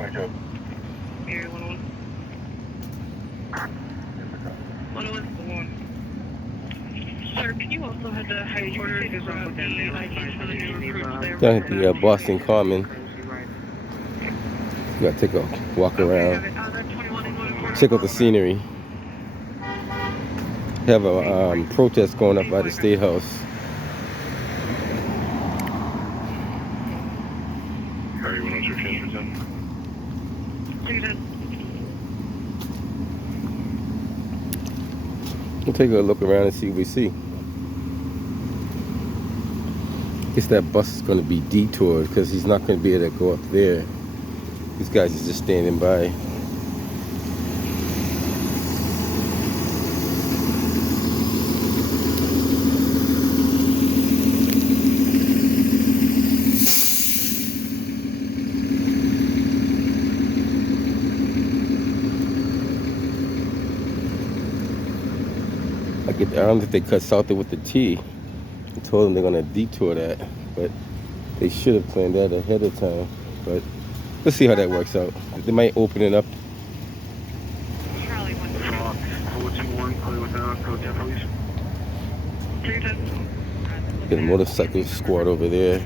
Area 101. 101 is the one. Sir, can you also have the headquarters of the ID for the new recruits there? Down at the Boston Common. You gotta take a walk around. Check out the scenery. Have a protest going up by the State House. Area 102 transfer 10. We'll take a look around and see what we see. Guess that bus is going to be detoured because he's not going to be able to go up there. These guys are just standing by. I don't think they cut south with the T. I told them they're going to detour that, but they should have planned that ahead of time. But let's see how that works out. They might open it up. Charlie 421, clear with code 10, please. 310. Get a motorcycle squad over there.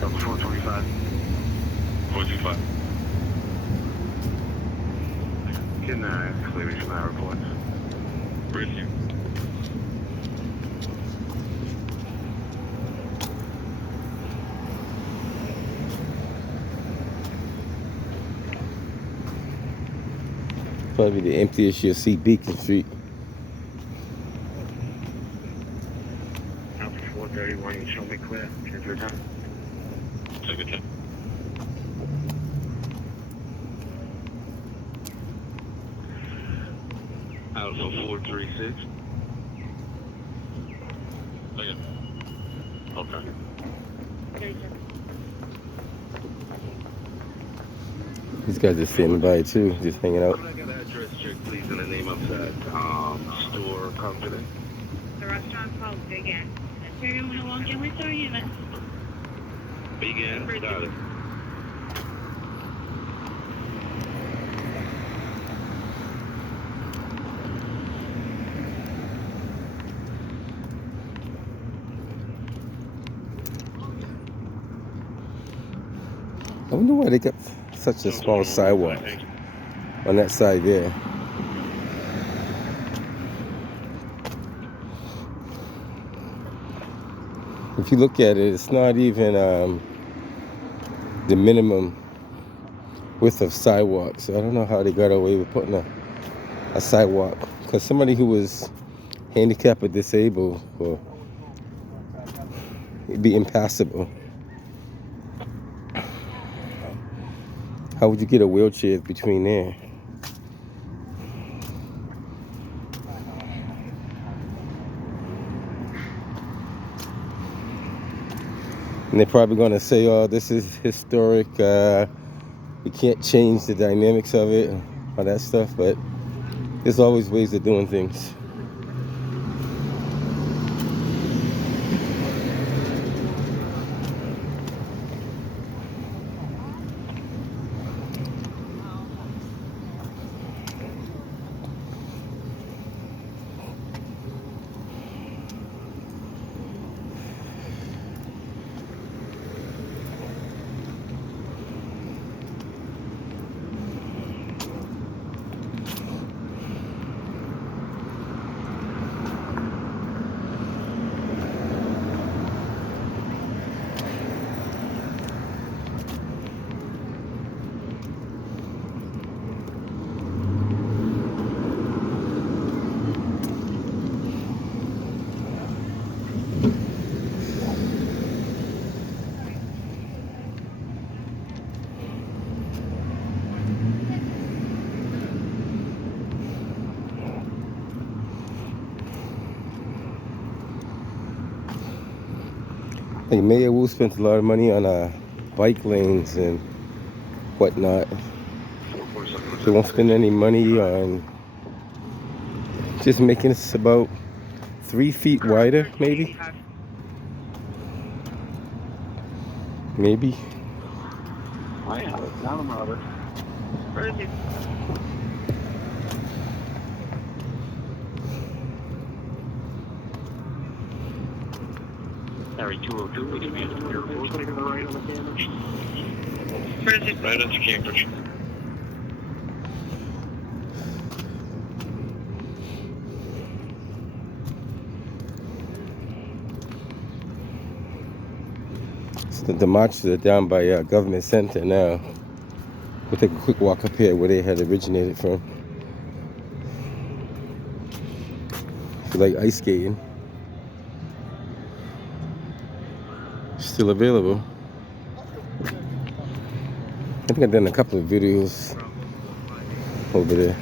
Double 425. 425. Can clear from that report. Bridge you. Probably the emptiest you'll see Beacon Street. Alpha 431, you show me clear. Transfer time. Take it 10. Alpha 436. Okay. These guys are standing by too, just hanging out. Could I get an address check, please, in the name of that store company? The restaurant's called Big N. Where you want to walk in with our unit? Big N, got it. I wonder why they got such a small sidewalk on that side there. If you look at it, it's not even the minimum width of sidewalk. So I don't know how they got away with putting a sidewalk. Because somebody who was handicapped or disabled, or it'd be impassable. How would you get a wheelchair between there? And they're probably going to say, oh, this is historic. We can't change the dynamics of it, and all that stuff. But there's always ways of doing things. Hey, Mayor Wu spent a lot of money on bike lanes and whatnot. They won't spend any money on just making this about 3 feet wider, maybe. Maybe. I have it. Now I'm over. Where is it? Harry 202, we demand to clear. We're taking the right on the damage. Where is it? Right into Cambridge. So the marches are down by Government Center now. We'll take a quick walk up here where they had originated from. If you like ice skating, still available. I think I've done a couple of videos over there.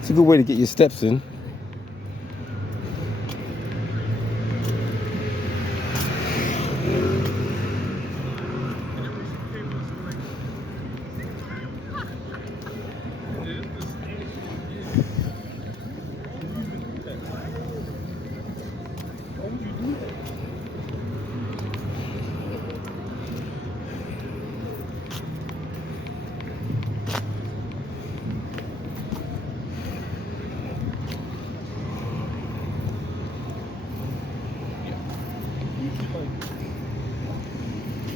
It's a good way to get your steps in.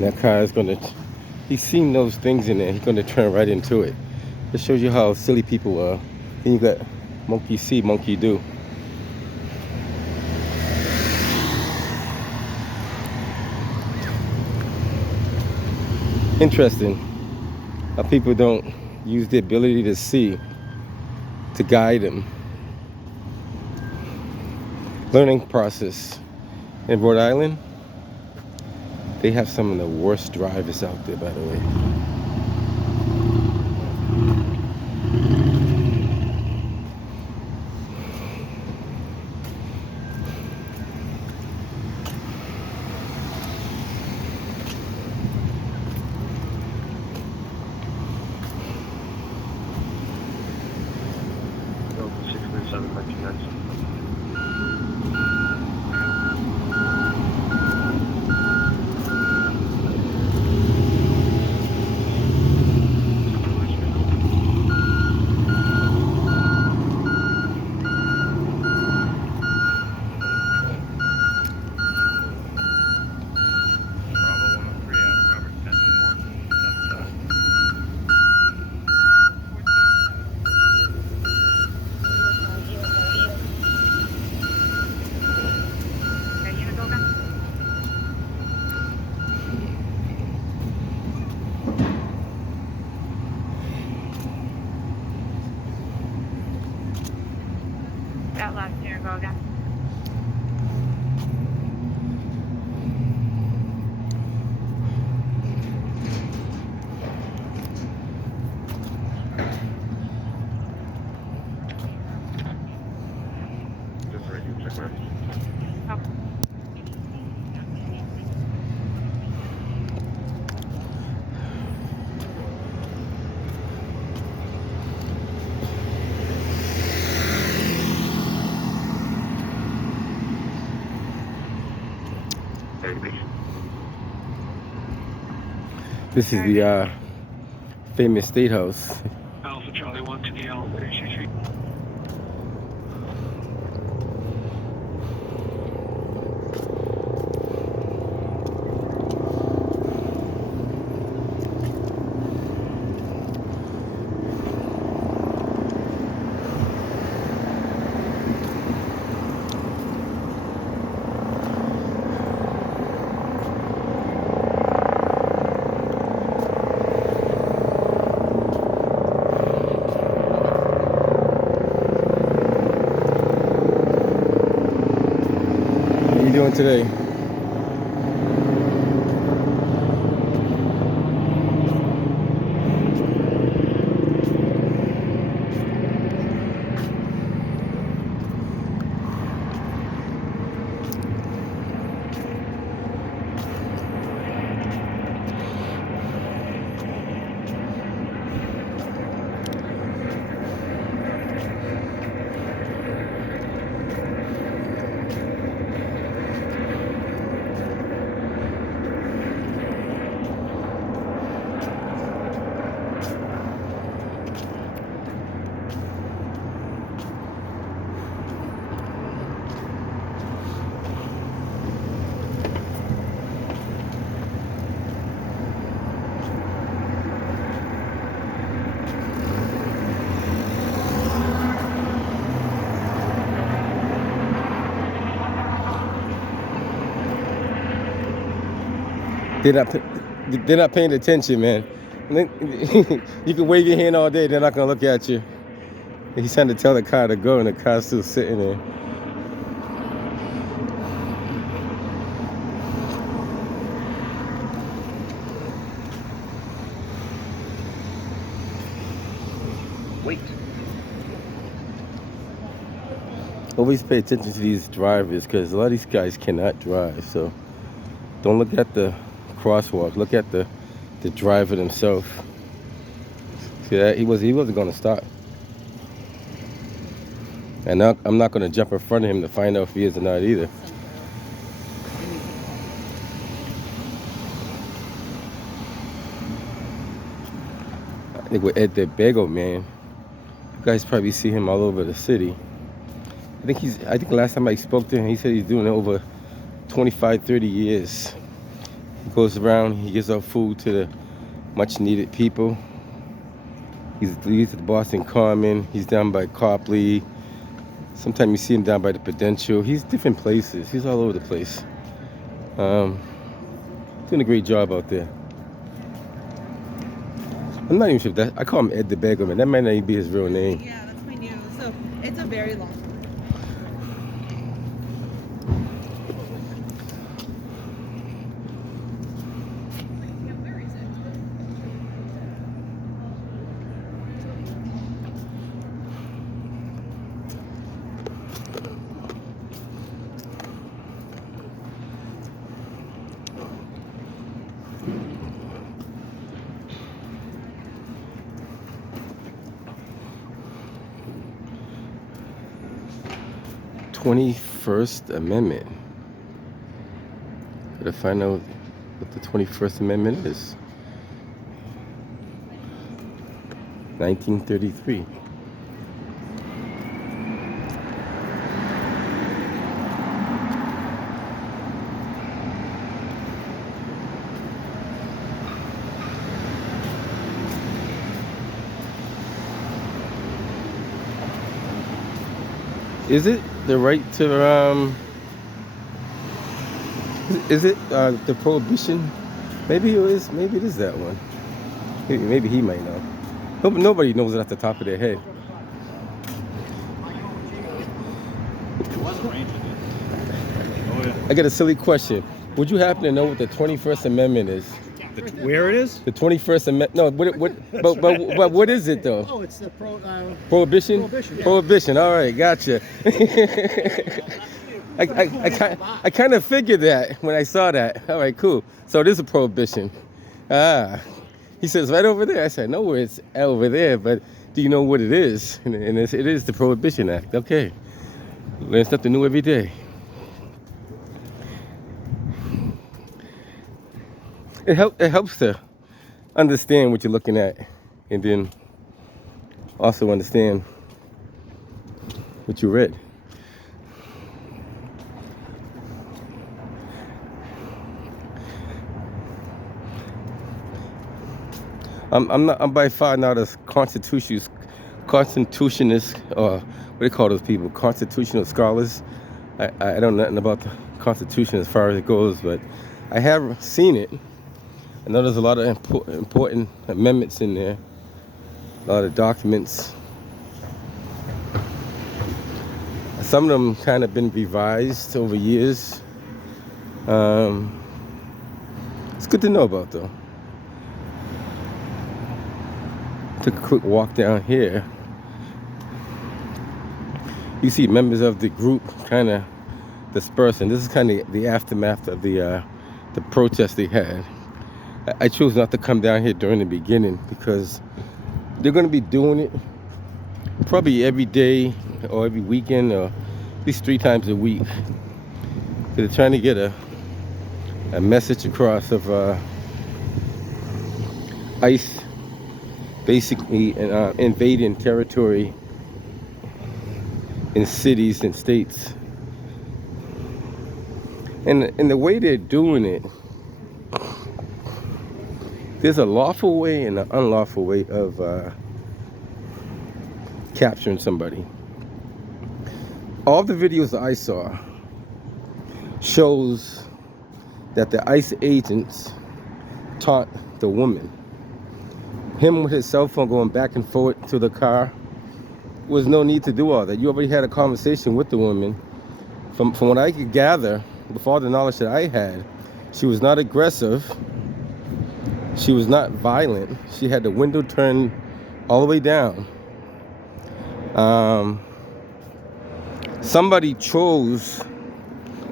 That car is gonna, he's seen those things in there, he's gonna turn right into it. It shows you how silly people are. Then you got monkey see, monkey do. Interesting how people don't use the ability to see to guide them. Learning process. In Rhode Island, they have some of the worst drivers out there, by the way. That last synagogue. This is the famous State House. Alpha Charlie 1 to the elevator. you doing today? They're not, they're not paying attention, man. You can wave your hand all day, they're not gonna look at you. He's trying to tell the car to go, and the car's still sitting there. Wait. Always pay attention to these drivers, because a lot of these guys cannot drive. So don't look at the crosswalk. Look at the driver himself. See that? He wasn't gonna stop. And now I'm not gonna jump in front of him to find out if he is or not either. I think with Ed the Bagel Man, you guys probably see him all over the city. I think last time I spoke to him, he said he's doing it over 25, 30 years. He goes around, he gives out food to the much needed people. He's at the Boston Common, he's down by Copley. Sometimes you see him down by the Prudential. He's different places, he's all over the place. Doing a great job out there. I'm not even sure if that, I call him Ed the Bagel Man. That might not even be his real name. Yeah, that's my new. So it's a very long. Where is it? "21st Amendment." Gotta find out what the 21st Amendment is. 1933. Is it the right to is it the prohibition? Maybe it is. Maybe it is that one. Maybe he might know. Nobody knows it off the top of their head. I got a silly question. Would you happen to know what the 21st Amendment is? Where it is? The 21st Amendment. No, but what is it though? Oh, it's the Prohibition. Prohibition, yeah. Prohibition. All right, gotcha. I kind of figured that when I saw that. All right, cool. So it is a prohibition. He says right over there. I said, no, where it's over there, but do you know what it is? And it is the Prohibition Act. Okay, learn something new every day. It helps to understand what you're looking at, and then also understand what you read. I'm by far not a constitutionalist, or what do you call those people? Constitutional scholars. I don't know nothing about the Constitution as far as it goes, but I have seen it. I know there's a lot of important amendments in there, a lot of documents. Some of them kind of been revised over years. It's good to know about, though. Took a quick walk down here. You see members of the group kind of dispersing. This is kind of the aftermath of the protest they had. I chose not to come down here during the beginning because they're going to be doing it probably every day or every weekend or at least 3 times a week. They're trying to get a message across of ICE basically invading territory in cities and states. And the way they're doing it, there's a lawful way and an unlawful way of capturing somebody. All the videos that I saw shows that the ICE agents taunt the woman. Him with his cell phone going back and forth to the car, was no need to do all that. You already had a conversation with the woman. From what I could gather, with all the knowledge that I had, she was not aggressive. She was not violent. She had the window turned all the way down. Somebody chose,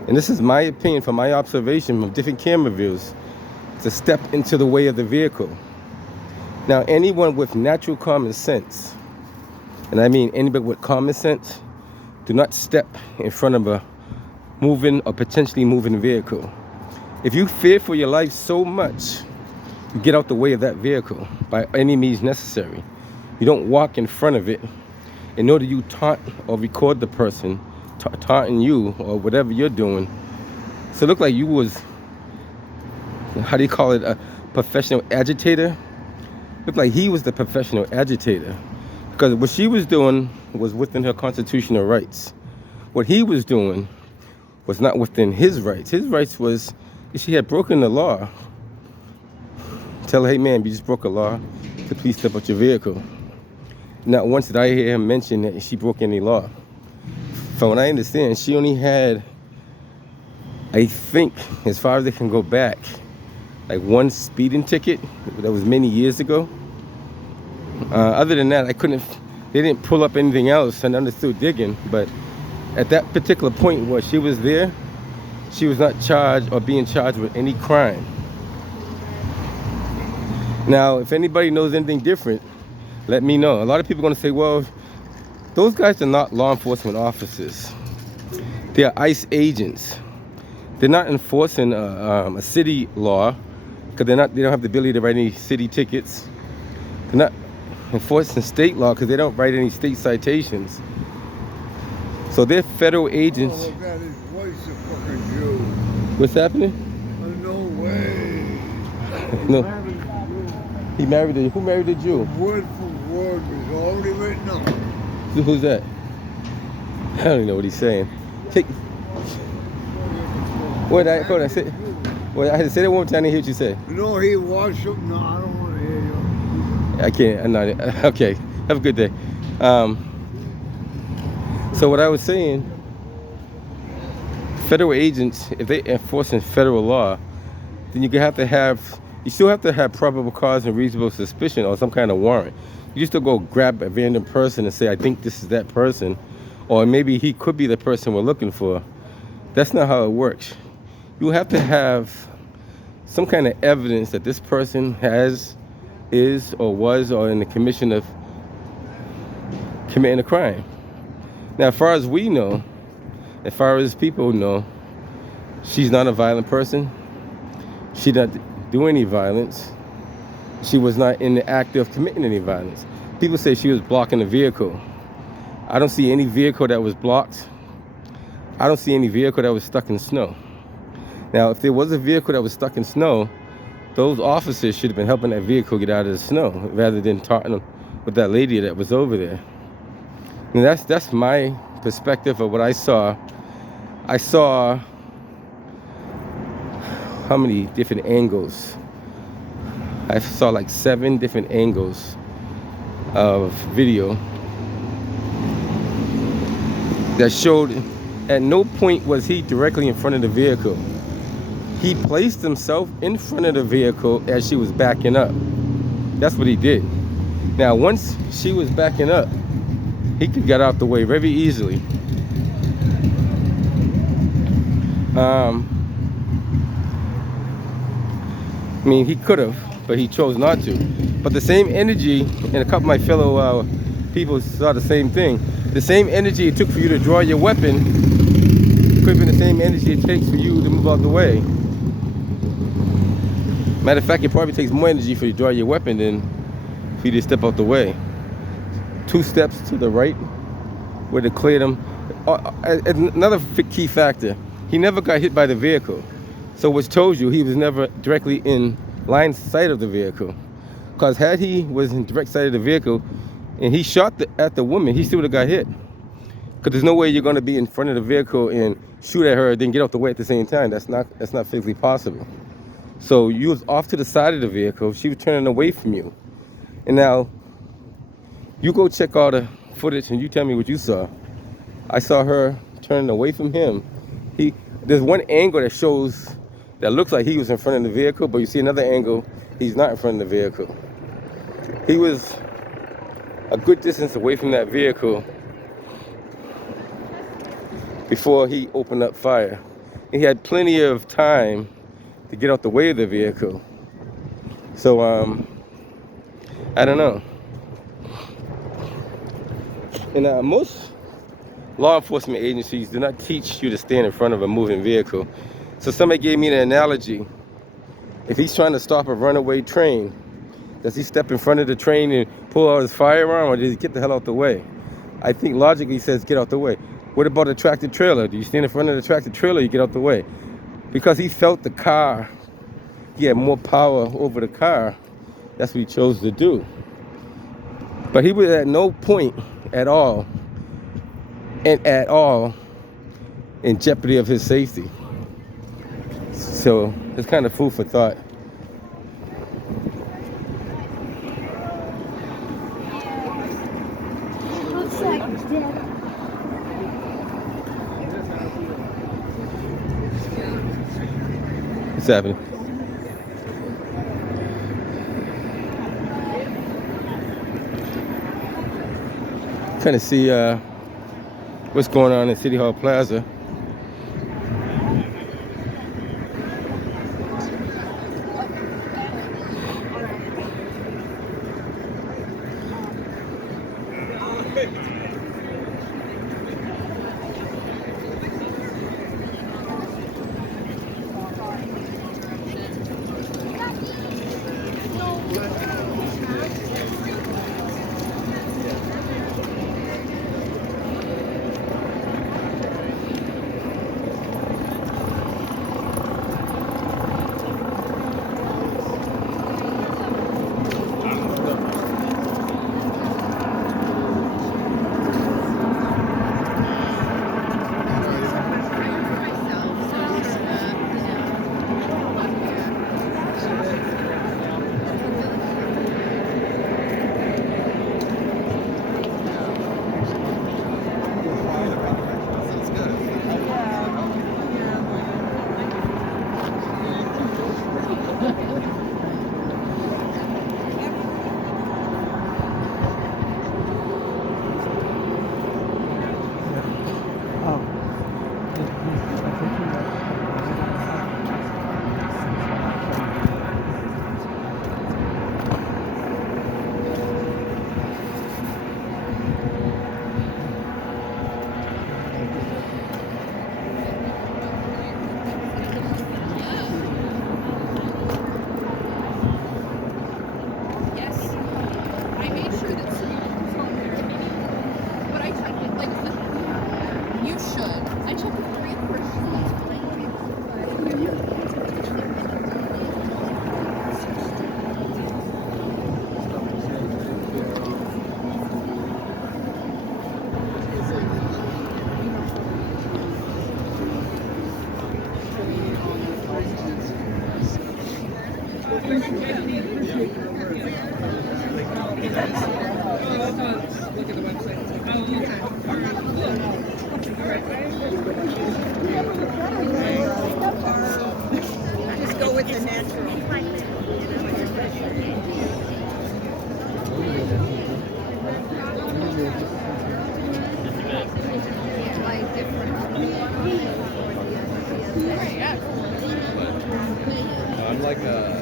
and this is my opinion from my observation from different camera views, to step into the way of the vehicle. Now, anyone with natural common sense, and I mean anybody with common sense, do not step in front of a moving or potentially moving vehicle. If you fear for your life so much, you get out the way of that vehicle by any means necessary. You don't walk in front of it in order you taunt or record the person taunting you or whatever you're doing. So it looked like you was, how do you call it, a professional agitator? Looked like he was the professional agitator, because what she was doing was within her constitutional rights. What he was doing was not within his rights. His rights was, if she had broken the law, tell her, hey man, you just broke a law, so please step out your vehicle. Not once did I hear him mention that she broke any law. From what I understand, she only had, I think, as far as they can go back, like 1 speeding ticket. That was many years ago. Other than that, they didn't pull up anything else, and understood digging. But at that particular point where she was there, she was not charged or being charged with any crime. Now, if anybody knows anything different, let me know. A lot of people are going to say, well, those guys are not law enforcement officers. They are ICE agents. They're not enforcing a city law, because they don't have the ability to write any city tickets. They're not enforcing state law because they don't write any state citations. So they're federal agents. Oh, look at his wife's a fucking Jew. What's happening? No way. No. He married a, who married a Jew? Word for word was already written up. Who's that? I don't even know what he's saying. Take. What I hold on, say. Well, I had to say that one more time. I didn't hear what you said. No, he was something. No, I don't want to hear you. I can't. I'm not. Okay. Have a good day. So what I was saying, federal agents, if they enforcing federal law, then you still have to have probable cause and reasonable suspicion or some kind of warrant. You just don't go grab a random person and say, I think this is that person, or maybe he could be the person we're looking for. That's not how it works. You have to have some kind of evidence that this person is or was or in the commission of committing a crime. Now, as far as we know, as far as people know, she's not a violent person. She didn't do any violence. She was not in the act of committing any violence. People say she was blocking a vehicle. I don't see any vehicle that was blocked. I don't see any vehicle that was stuck in snow. Now, if there was a vehicle that was stuck in snow, those officers should have been helping that vehicle get out of the snow rather than talking with that lady that was over there. And that's my perspective of what I saw. I saw how many different angles? I saw like 7 different angles of video that showed at no point was he directly in front of the vehicle. He placed himself in front of the vehicle as she was backing up. That's what he did. Now, once she was backing up, he could get out the way very easily. I mean, he could have, but he chose not to. But the same energy, and a couple of my fellow people saw the same thing. The same energy it took for you to draw your weapon could have been the same energy it takes for you to move out the way. Matter of fact, it probably takes more energy for you to draw your weapon than for you to step out the way. 2 steps to the right would have cleared him. Another key factor, he never got hit by the vehicle. So which tells you he was never directly in line sight of the vehicle. Because had he was in direct sight of the vehicle and he shot at the woman, he still would have got hit. Because there's no way you're going to be in front of the vehicle and shoot at her and then get out the way at the same time. That's not physically possible. So you was off to the side of the vehicle. She was turning away from you. And now, you go check all the footage and you tell me what you saw. I saw her turning away from him. There's one angle that shows, that looks like he was in front of the vehicle, but you see another angle, he's not in front of the vehicle. He was a good distance away from that vehicle before he opened up fire. He had plenty of time to get out the way of the vehicle. So, I don't know. And most law enforcement agencies do not teach you to stand in front of a moving vehicle. So somebody gave me the analogy. If he's trying to stop a runaway train, does he step in front of the train and pull out his firearm, or does he get the hell out the way? I think logically he says get out the way. What about a tractor trailer? Do you stand in front of the tractor trailer, you get out the way? Because he felt the car, he had more power over the car, that's what he chose to do. But he was at no point at all in jeopardy of his safety. So it's kind of food for thought. What's happening? Trying to see what's going on in City Hall Plaza. I'm like a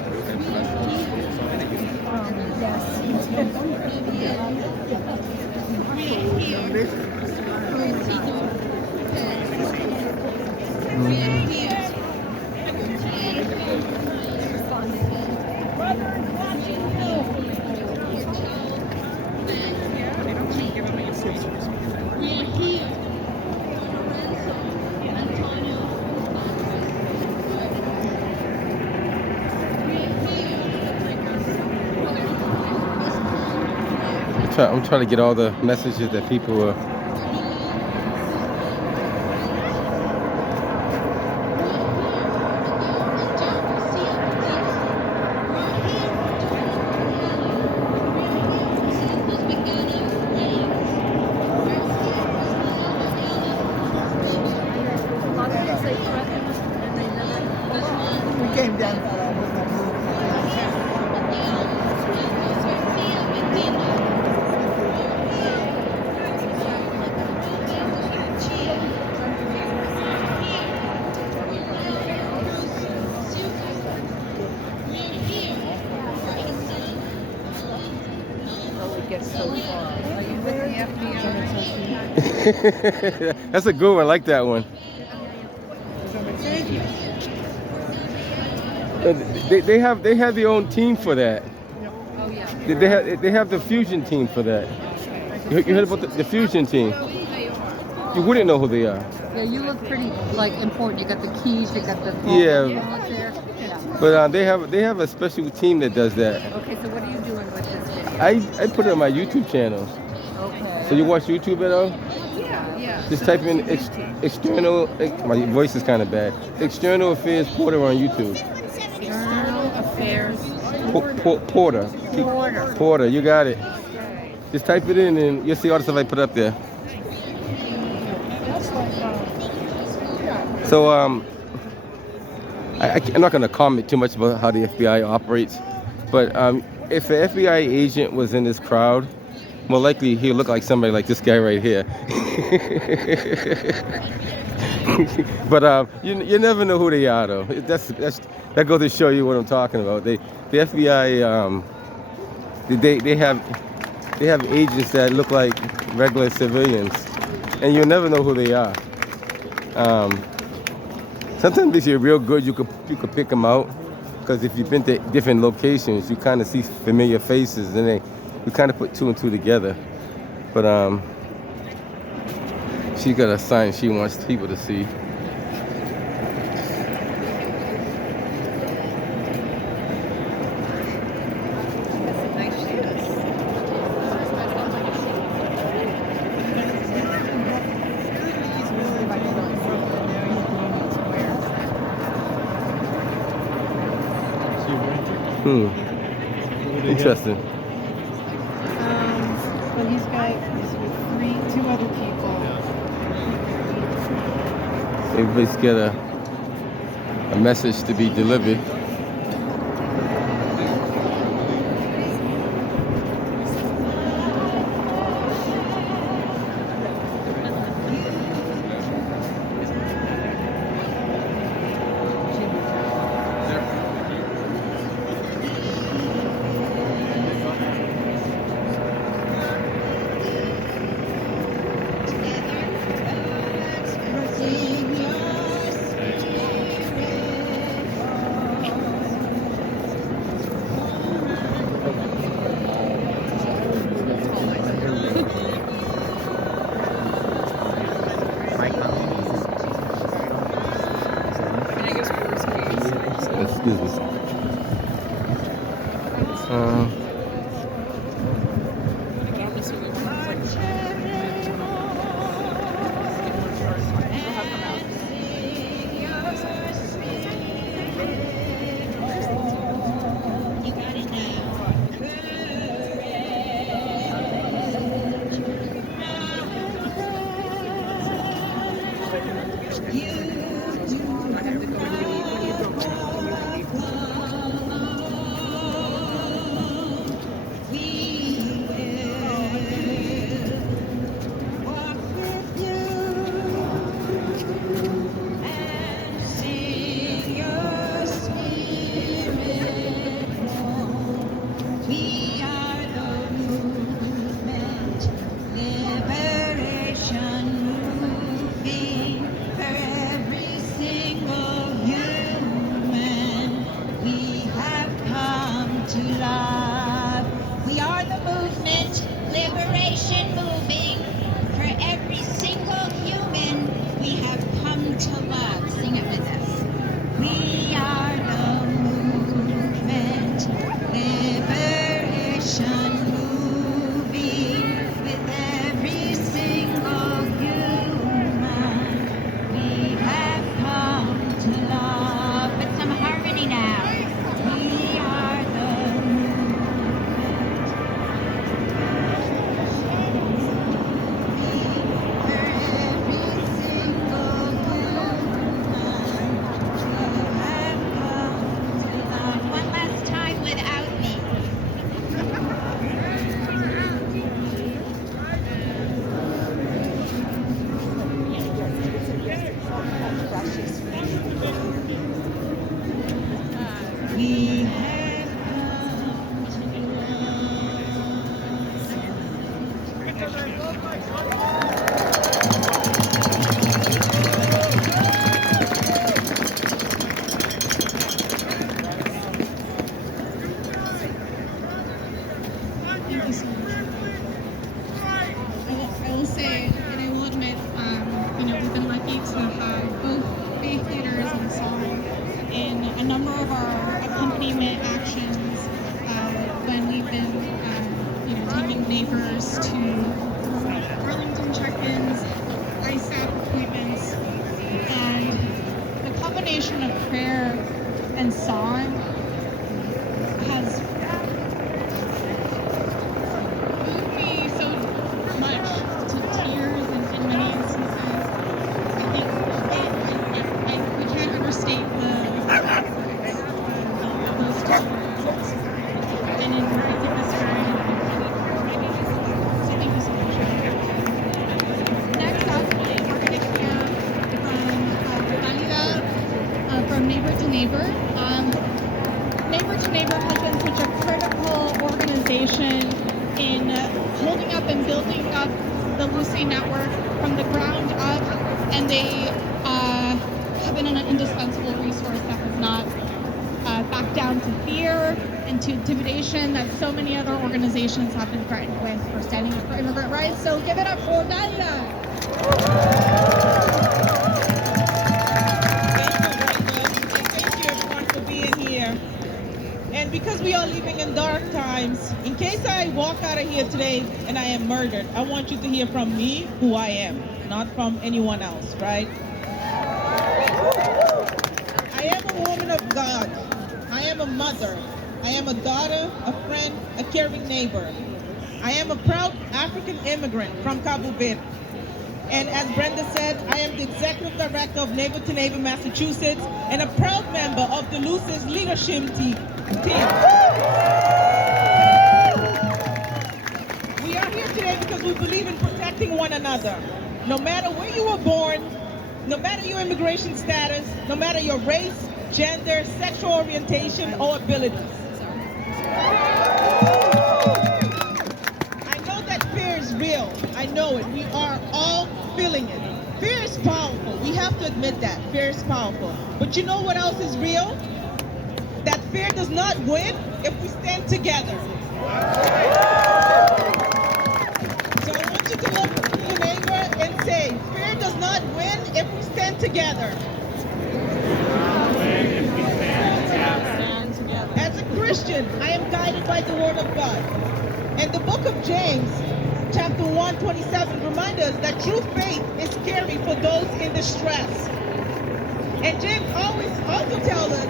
I'm trying to get all the messages that people are. We came down. That's a good one. I like that one. They have their own team for that. They have the fusion team for that. You heard about the fusion team? You wouldn't know who they are. Yeah, you look pretty like important. You got the keys, you got the Yeah. there. Yeah. But they have a special team that does that. Okay, so what are you doing with this video? I put it on my YouTube channel. Okay. So you watch YouTube at all? Yeah. Just type in external. My voice is kind of bad. External Affairs Porter on YouTube. External Affairs. Porter. Porter. You got it. Just type it in and you'll see all the stuff I put up there. So I'm not going to comment too much about how the FBI operates, but if an FBI agent was in this crowd, more likely he'll look like somebody like this guy right here. But you never know who they are, though. That goes to show you what I'm talking about. The FBI they have agents that look like regular civilians, and you'll never know who they are. Sometimes if you're real good, you could pick them out, because if you've been to different locations, you kind of see familiar faces, and you kind of put two and two together. But she got a sign she wants people to see. Interesting. But he's with two other people. Everybody's got a message to be delivered. Excuse me. He had come to Thank you so much. I will say, and I will admit, we've been lucky to have both faith leaders and song in a number of our accompaniment actions when we've been, taking neighbors to Arlington check-ins, ISAP appointments, and the combination of prayer and song has moved me so much to tears in many instances. I think we can't overstate those two and in the spirit. So thank you so much. Next up, we're going to hear from Dalida from Neighbor to Neighbor. Neighbor to Neighbor has been such a critical organization in holding up and building up the Lucy network from the ground up, and they have been an indispensable resource that has not backed down to fear and to intimidation that so many other organizations have been threatened with for standing up for immigrant rights. So give it up for Dalia. Thank you everyone for being here. And because we are living in dark times, in case I walk out of here today and I am murdered, I want you to hear from me who I am, not from anyone else, right? I am a woman of God. I am a mother. I am a daughter, a friend, a caring neighbor. I am a proud African immigrant from Cabo Verde. And as Brenda said, I am the executive director of Neighbor to Neighbor Massachusetts and a proud member of the Lucy's leadership team. We are here today because we believe in protecting one another. No matter where you were born, no matter your immigration status, no matter your race, gender, sexual orientation, or abilities. I know that fear is real. I know it. We are all feeling it. Fear is powerful. We have to admit that. Fear is powerful. But you know what else is real? That fear does not win if we stand together. So I want you to look at your neighbor and say, fear does not win if we stand together. As a Christian, I am guided by the Word of God. And the book of James, chapter 1:27, reminds us that true faith is caring for those in distress. And James always also tells us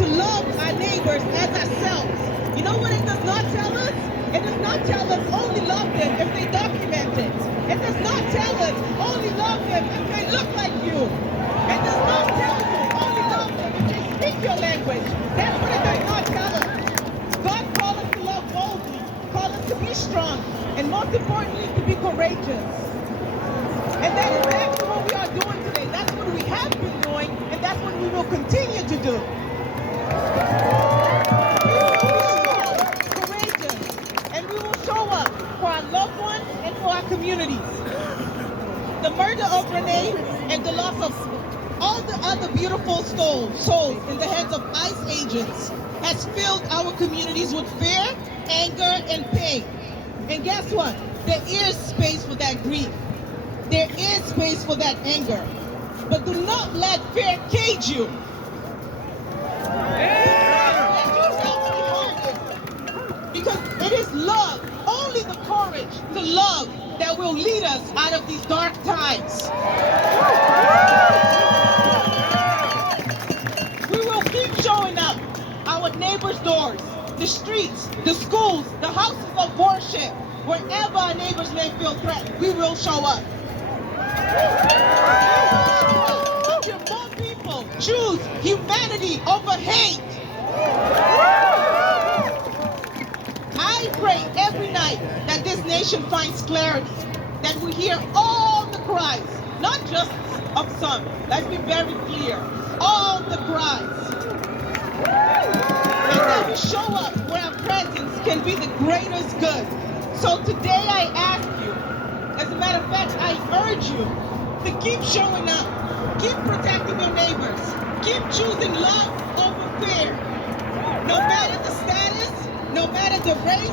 to love our neighbors as ourselves. You know what it does not tell us? It does not tell us only love them if they document it. It does not tell us only love them if they look like you. It does not tell you only love them if they speak your language. That's what it does not tell us. God calls us to love boldly, calls us to be strong, and most importantly, to be courageous. And that is exactly what we are doing today. That's what we have been doing, and that's what we will continue to do. We will be strong, courageous, and we will show up for our loved ones and for our communities. The murder of Renee and the loss of all the other beautiful souls in the hands of ICE agents has filled our communities with fear, anger, and pain. And guess what? There is space for that grief. There is space for that anger. But do not let fear cage you. Because it is love, only the courage to love that will lead us out of these dark times. We will keep showing up our neighbors' doors, the streets, the schools, the houses of worship, wherever our neighbors may feel threatened, we will show up. Until more people choose humanity over hate. I pray every night that this nation finds clarity, that we hear all the cries, not just of some. Let's be very clear. All the cries. we show up where our presence can be the greatest good. So today I ask you, as a matter of fact, I urge you to keep showing up, keep protecting your neighbors, keep choosing love over fear. No matter the status, no matter the race,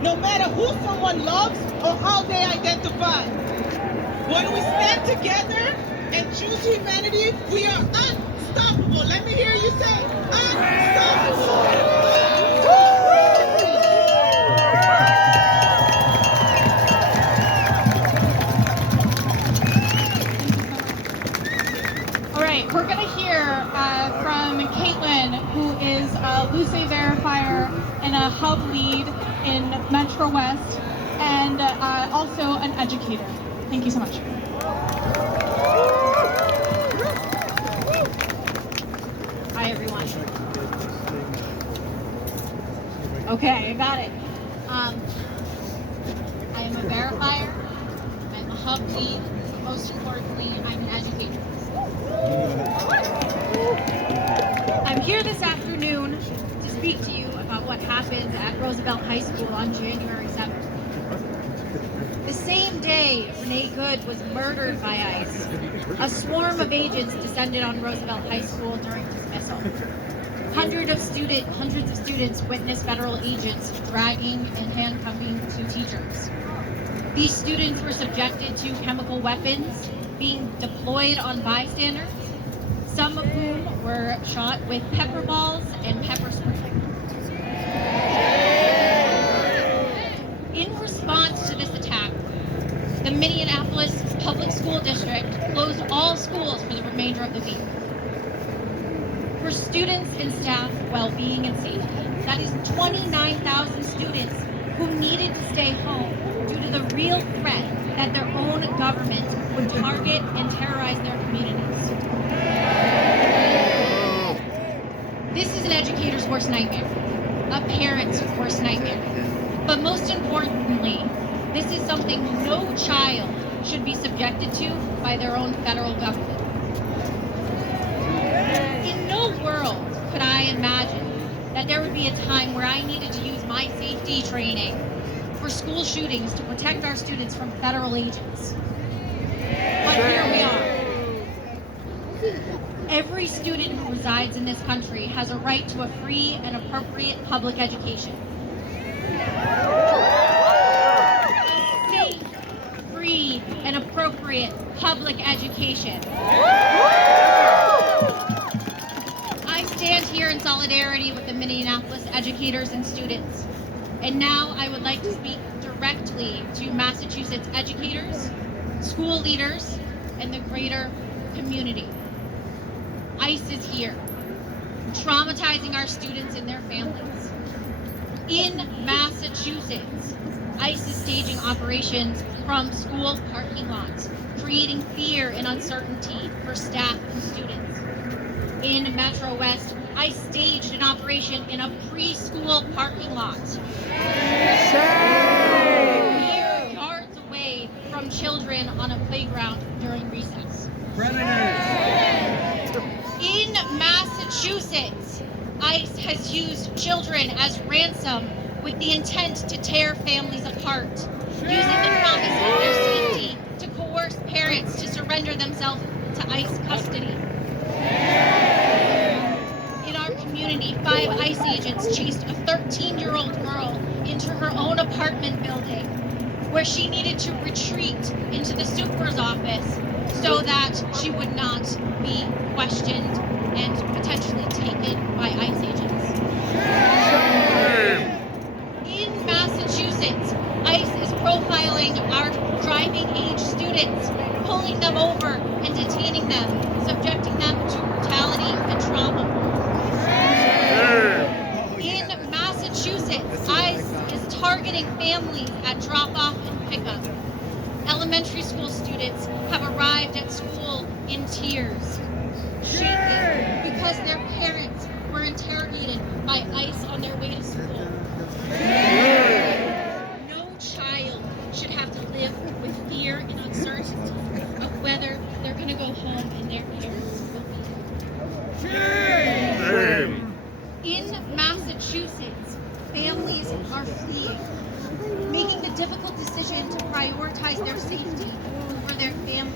no matter who someone loves or how they identify. When we stand together and choose humanity, we are unstoppable. Let me hear you say, unstoppable. All right, we're going to hear from Caitlin, who is a Luce verifier and a hub lead in Metro West, and also an educator. Thank you so much. Hi, everyone. Okay, I got it. I am a verifier, I'm a hub lead, but most importantly, I'm an educator. I'm here this afternoon to speak to you about what happened at Roosevelt High School on January 7th. The same day Renee Good was murdered by ICE, a swarm of agents descended on Roosevelt High School during dismissal. Hundreds of students witnessed federal agents dragging and handcuffing two teachers. These students were subjected to chemical weapons being deployed on bystanders, some of whom were shot with pepper balls and pepper spray. In response to this attack, the Minneapolis Public School District closed all schools for the remainder of the week. For students and staff well-being and safety, that is 29,000 students who needed to stay home due to the real threat that their own government would target and terrorize their communities. This is an educator's worst nightmare, a parent's worst nightmare. But most importantly, this is something no child should be subjected to by their own federal government. In no world could I imagine that there would be a time where I needed to use my safety training for school shootings to protect our students from federal agents. But here we are. Every student who resides in this country has a right to a free and appropriate public education. A safe, free, and appropriate public education. I stand here in solidarity with the Minneapolis educators and students. And now I would like to speak directly to Massachusetts educators, school leaders, and the greater community. ICE is here, traumatizing our students and their families. In Massachusetts, ICE is staging operations from school parking lots, creating fear and uncertainty for staff and students. In Metro West, I staged an operation in a preschool parking lot. Mere yards away from children on a playground during recess. In Massachusetts, ICE has used children as ransom with the intent to tear families apart, using the promise of their safety to coerce parents to surrender themselves to ICE custody. In our community, 5 ICE agents chased a 13-year-old girl into her own apartment building, where she needed to retreat into the super's office so that she would not be questioned and potentially taken by ICE agents. In Massachusetts, ICE is profiling our driving age students, pulling them over and detaining them, subjecting them to brutality and trauma. In Massachusetts, ICE is targeting families at drop-off and pickup. Elementary school students have arrived at school in tears, shaken, because their parents were interrogated are fleeing, making the difficult decision to prioritize their safety over their family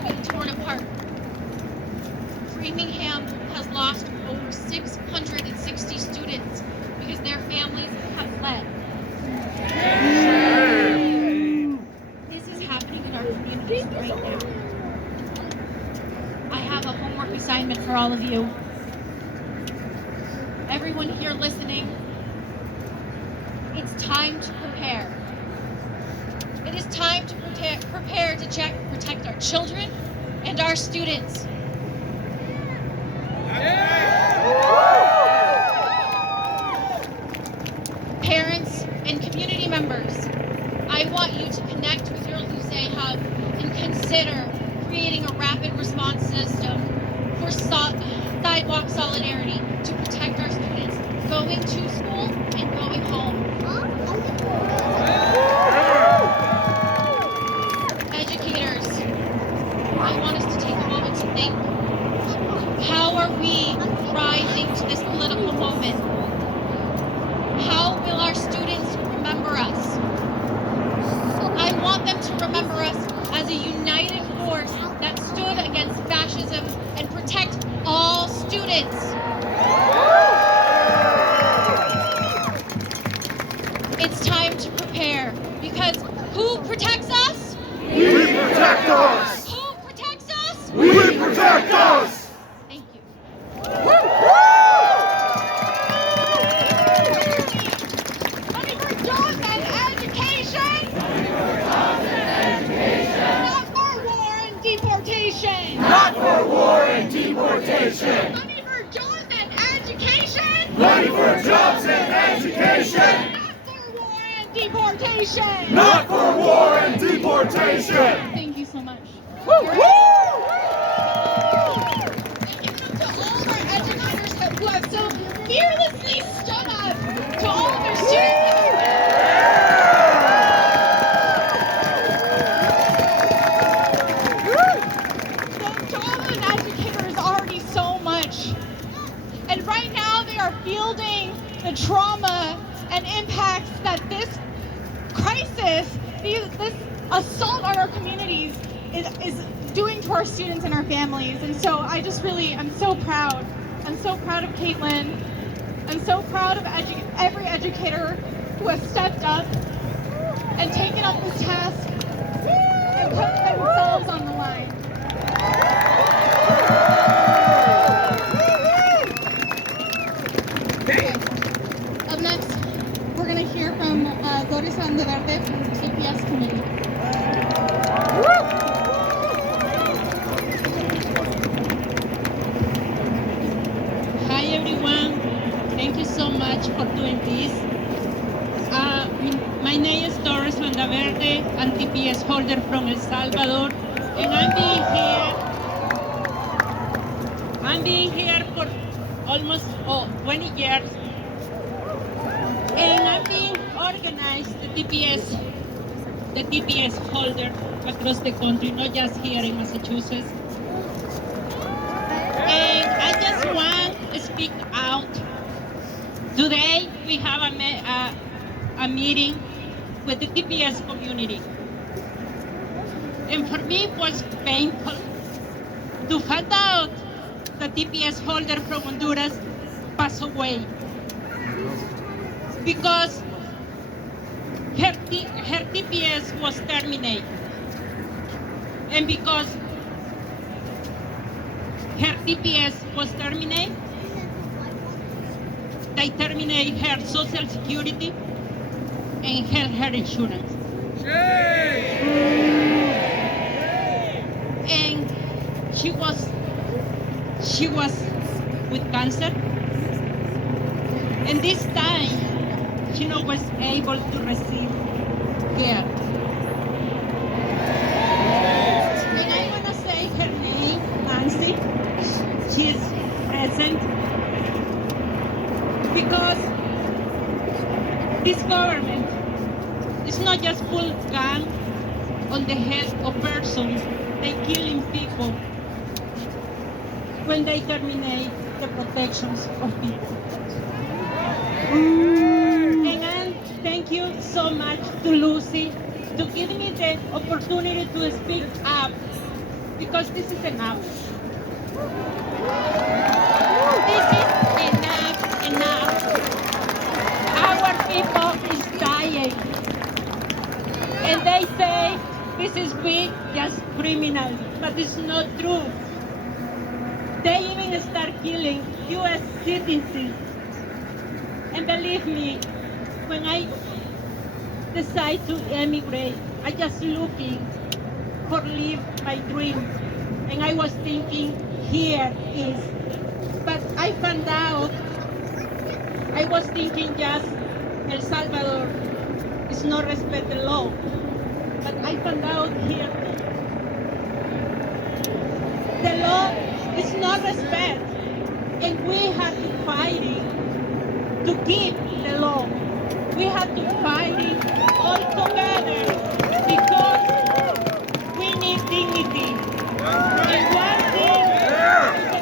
being torn apart. Framingham has lost over 660 students because their families have fled. This is happening in our communities right now. I have a homework assignment for all of you. Everyone here listening, it's time to prepare. It is time to prepare to protect our children and our students. Parents and community members, I want you to connect with your Lucé Hub and consider creating a rapid response system for sidewalk solidarity to protect our students going to school and going home. Educators, I want us to take a moment to think. How are we rising to this political moment? How will our students remember us? I want them to remember us as a united force that stood against fascism and protect all students. It's time to prepare, because who protects us? We protect us! Who protects us? We protect us! Thank you. Money for jobs and education! Not for war and deportation! Not for war and deportation! Money for jobs and education! Money for jobs and education! Deportation! Not for war and deportation! Thank you so much. Thank you to all our educators who have so fearlessly stood up to all of their students. To all of the educators already so much. And right now they are fielding the trauma and impacts that this crisis, this assault on our communities is doing to our students and our families. And so I'm so proud. I'm so proud of Caitlin. I'm so proud of every educator who has stepped up and taken up this task and put themselves on the line. Okay. Up next, we're going to hear from Doris Andeverde from the CPS committee. Hi everyone, thank you so much for doing this. My name is Doris Andeverde, I'm TPS holder from El Salvador, and I'm being here for almost 20 years. And I'm being organized the TPS holder across the country, not just here in Massachusetts. And I just want to speak out. Today we have a meeting with the TPS community. And for me it was painful to find out the TPS holder from Honduras passed away, because her TPS was terminated, and because her TPS was terminated, they terminate her social security and her insurance. And she was with cancer, and this time she was able to receive care. And I want to say her name, Nancy. She is present because this government is not just put gun on the head of persons they killing people when they terminate the protections of people. And thank you so much to Lucy to giving me the opportunity to speak up, because this is enough. This is enough. Our people is dying. And they say this is we just criminals, but it's not true. They even start killing US citizens. And believe me, when I decide to emigrate, I just looking for live my dream. And I was thinking, here is. But I found out, I was thinking just El Salvador is not respect the law. But I found out here, the law is not respect. And we have to fight it to keep the law. We have to fight it all together because we need dignity. And one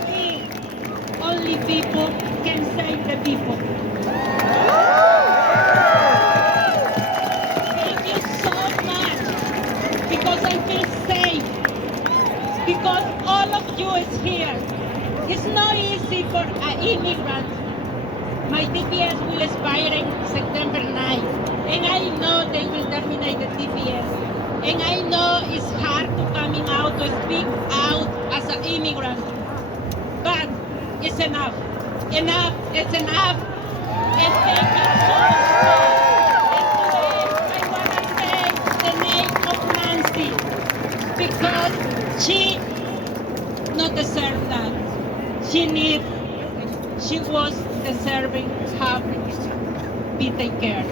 thing, only people can save the people. Thank you so much, because I feel safe, because all of you is here. It's not easy for an immigrant. My TPS will expire in September 9th, and I know they will terminate the TPS. And I know it's hard to coming out to speak out as an immigrant, but it's enough. Enough, it's enough. And thank you so much. And today I want to say the name of Nancy, because she not deserve that. She was deserving have be taken care.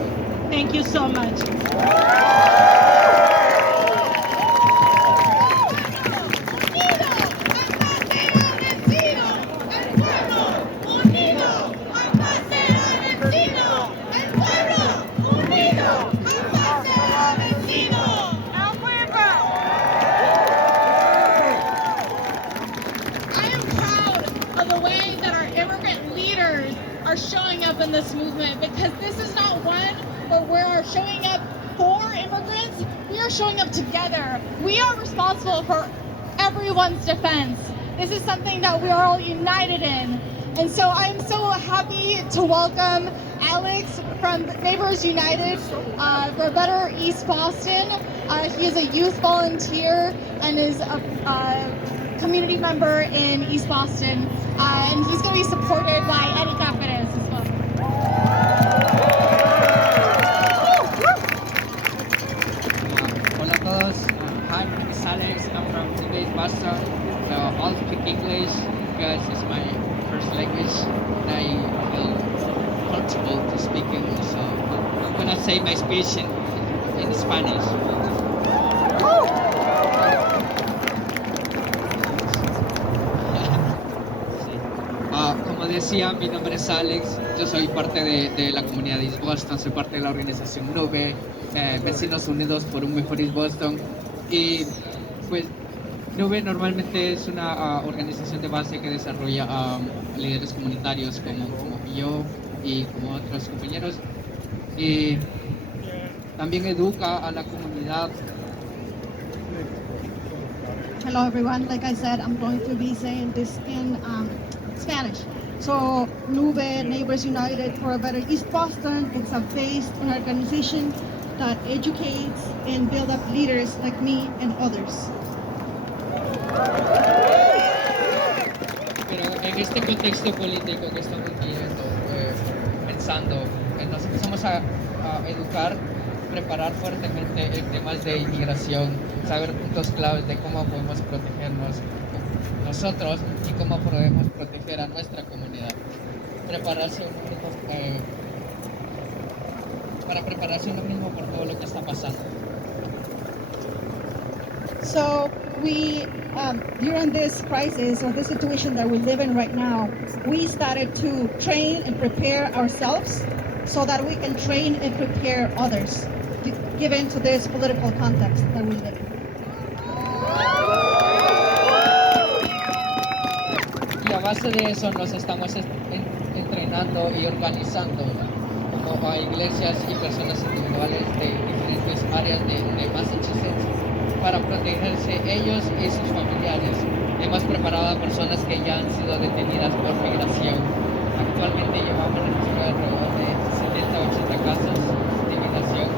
Thank you so much. Are showing up in this movement, because this is not one where we are showing up for immigrants. We are showing up together. We are responsible for everyone's defense. This is something that we are all united in. And so I'm so happy to welcome Alex from Neighbors United for Better East Boston. He is a youth volunteer and is a community member in East Boston. And he's going to be supported by Eddie Cáceres as well. Hola a todos. Hi, my name is Alex. I'm from East Boston. So I'll speak English because it's my first language. And I feel comfortable to speak English. So I'm going to say my speech in Spanish. Como decía, mi nombre es Alex, yo soy parte de la comunidad de East Boston, soy parte de la organización Nube, Vecinos Unidos por un Mejor East Boston. Y pues Nube normalmente es una organización de base que desarrolla líderes comunitarios como yo y como otros compañeros. Y también educa a la comunidad. Hello everyone, like I said, I'm going to be saying this in Spanish. So, Nube, Neighbors United for a Better East Boston, it's a based an organization that educates and build up leaders like me and others. Pero en este contexto político que estamos viviendo, pensando, nos empezamos a educar, preparar fuertemente en temas de inmigración, saber puntos claves de cómo podemos protegernos nosotros y cómo podemos proteger a nuestra comunidad. Para prepararse uno mismo por todo lo que está pasando. So we, during this crisis or this situation that we live in right now, we started to train and prepare ourselves so that we can train and prepare others, given to this political context that we live in. base de eso nos estamos entrenando y organizando como a iglesias y personas individuales de diferentes áreas de Massachusetts para protegerse ellos y sus familiares. Hemos preparado a personas que ya han sido detenidas por migración. Actualmente llevamos registro alrededor de 70 o 80 casos de migración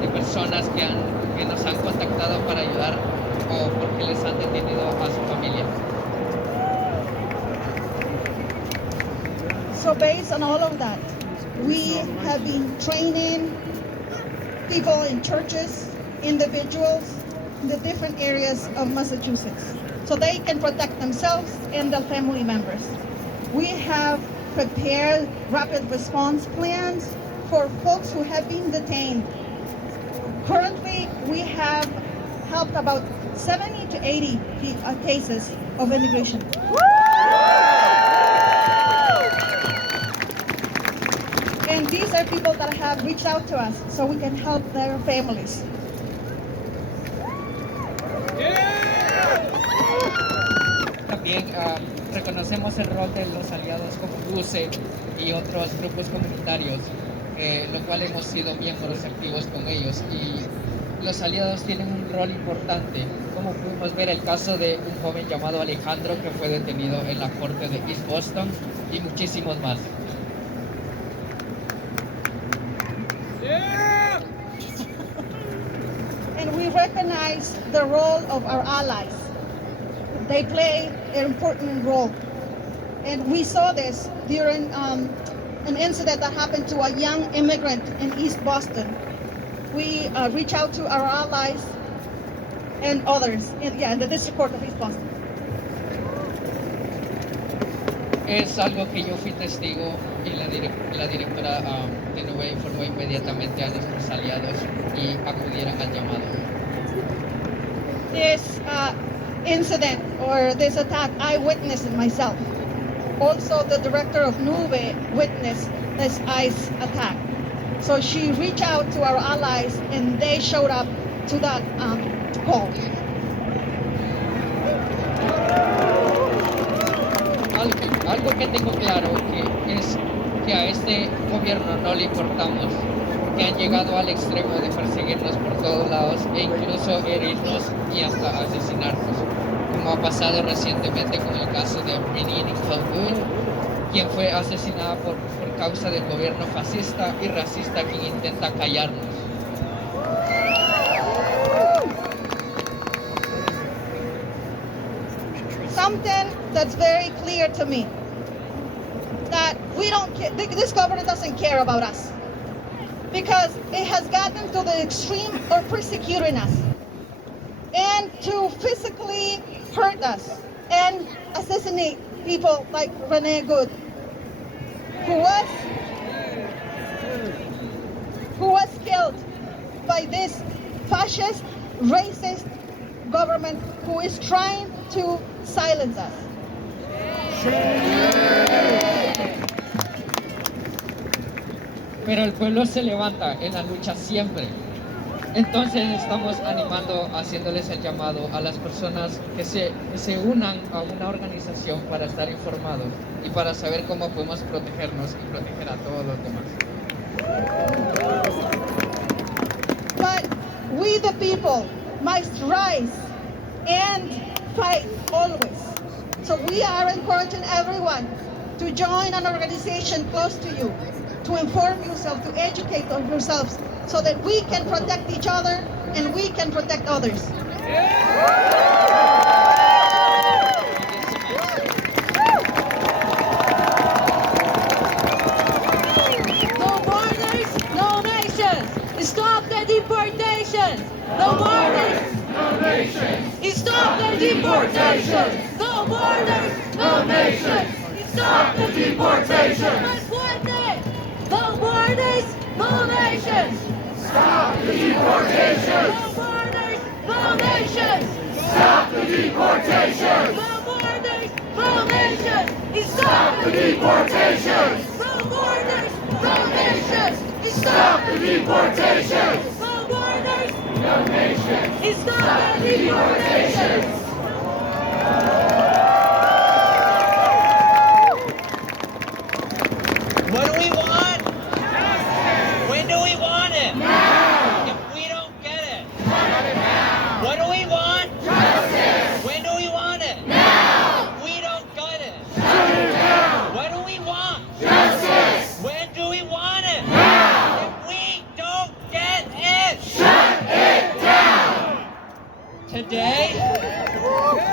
de personas que nos han contactado para ayudar o porque les han detenido a su familia. So based on all of that, we have been training people in churches, individuals, in the different areas of Massachusetts, so they can protect themselves and their family members. We have prepared rapid response plans for folks who have been detained. Currently, we have helped about 70 to 80 cases of immigration. And these are people that have reached out to us so we can help their families. También reconocemos el rol de los aliados como UCE y otros grupos comunitarios, lo cual hemos sido miembros activos con ellos. Y los aliados tienen un rol importante, como pudimos ver el caso de un joven llamado Alejandro que fue detenido en la corte de East Boston y muchísimos más. And we recognize the role of our allies. They play an important role. And we saw this during an incident that happened to a young immigrant in East Boston. We reach out to our allies and others in the District Court of East Boston. Es algo que yo fui testigo y la directora de Nube informó inmediatamente a nuestros aliados y acudieron al llamado. This incident or this attack, I witnessed it myself. Also, the director of Nube witnessed this ICE attack. So she reached out to our allies and they showed up to that call. Algo que tengo claro es que a este gobierno no le importamos, porque han llegado al extremo de perseguirnos por todos lados e incluso herirnos y hasta asesinarnos, como ha pasado recientemente con el caso de Britney Calhoun, quien fue asesinada por causa del gobierno fascista y racista quien intenta callarnos. Something that's very clear to me, that we don't care, this government doesn't care about us, because it has gotten to the extreme of persecuting us and to physically hurt us and assassinate people like Rene Good, who was killed by this fascist, racist government who is trying to silence us. Pero el pueblo se levanta en la lucha siempre. Entonces estamos animando, haciéndoles el llamado a las personas que se unan a una organización para estar informados y para saber cómo podemos protegernos y proteger a todos los demás. But we the people must rise and fight always. So we are encouraging everyone to join an organization close to you, to inform yourself, to educate yourselves, so that we can protect each other and we can protect others. No borders, no nations. Stop the deportation. No borders, no nations. Stop the deportation. No borders, no nations. Stop the deportation. No borders, no nations. Stop the deportation. No borders, no nations. Stop the deportation. No borders, no nations. Stop the deportation. No borders, no nations. Stop the deportation. No borders, no nations. Stop the deportation. Today,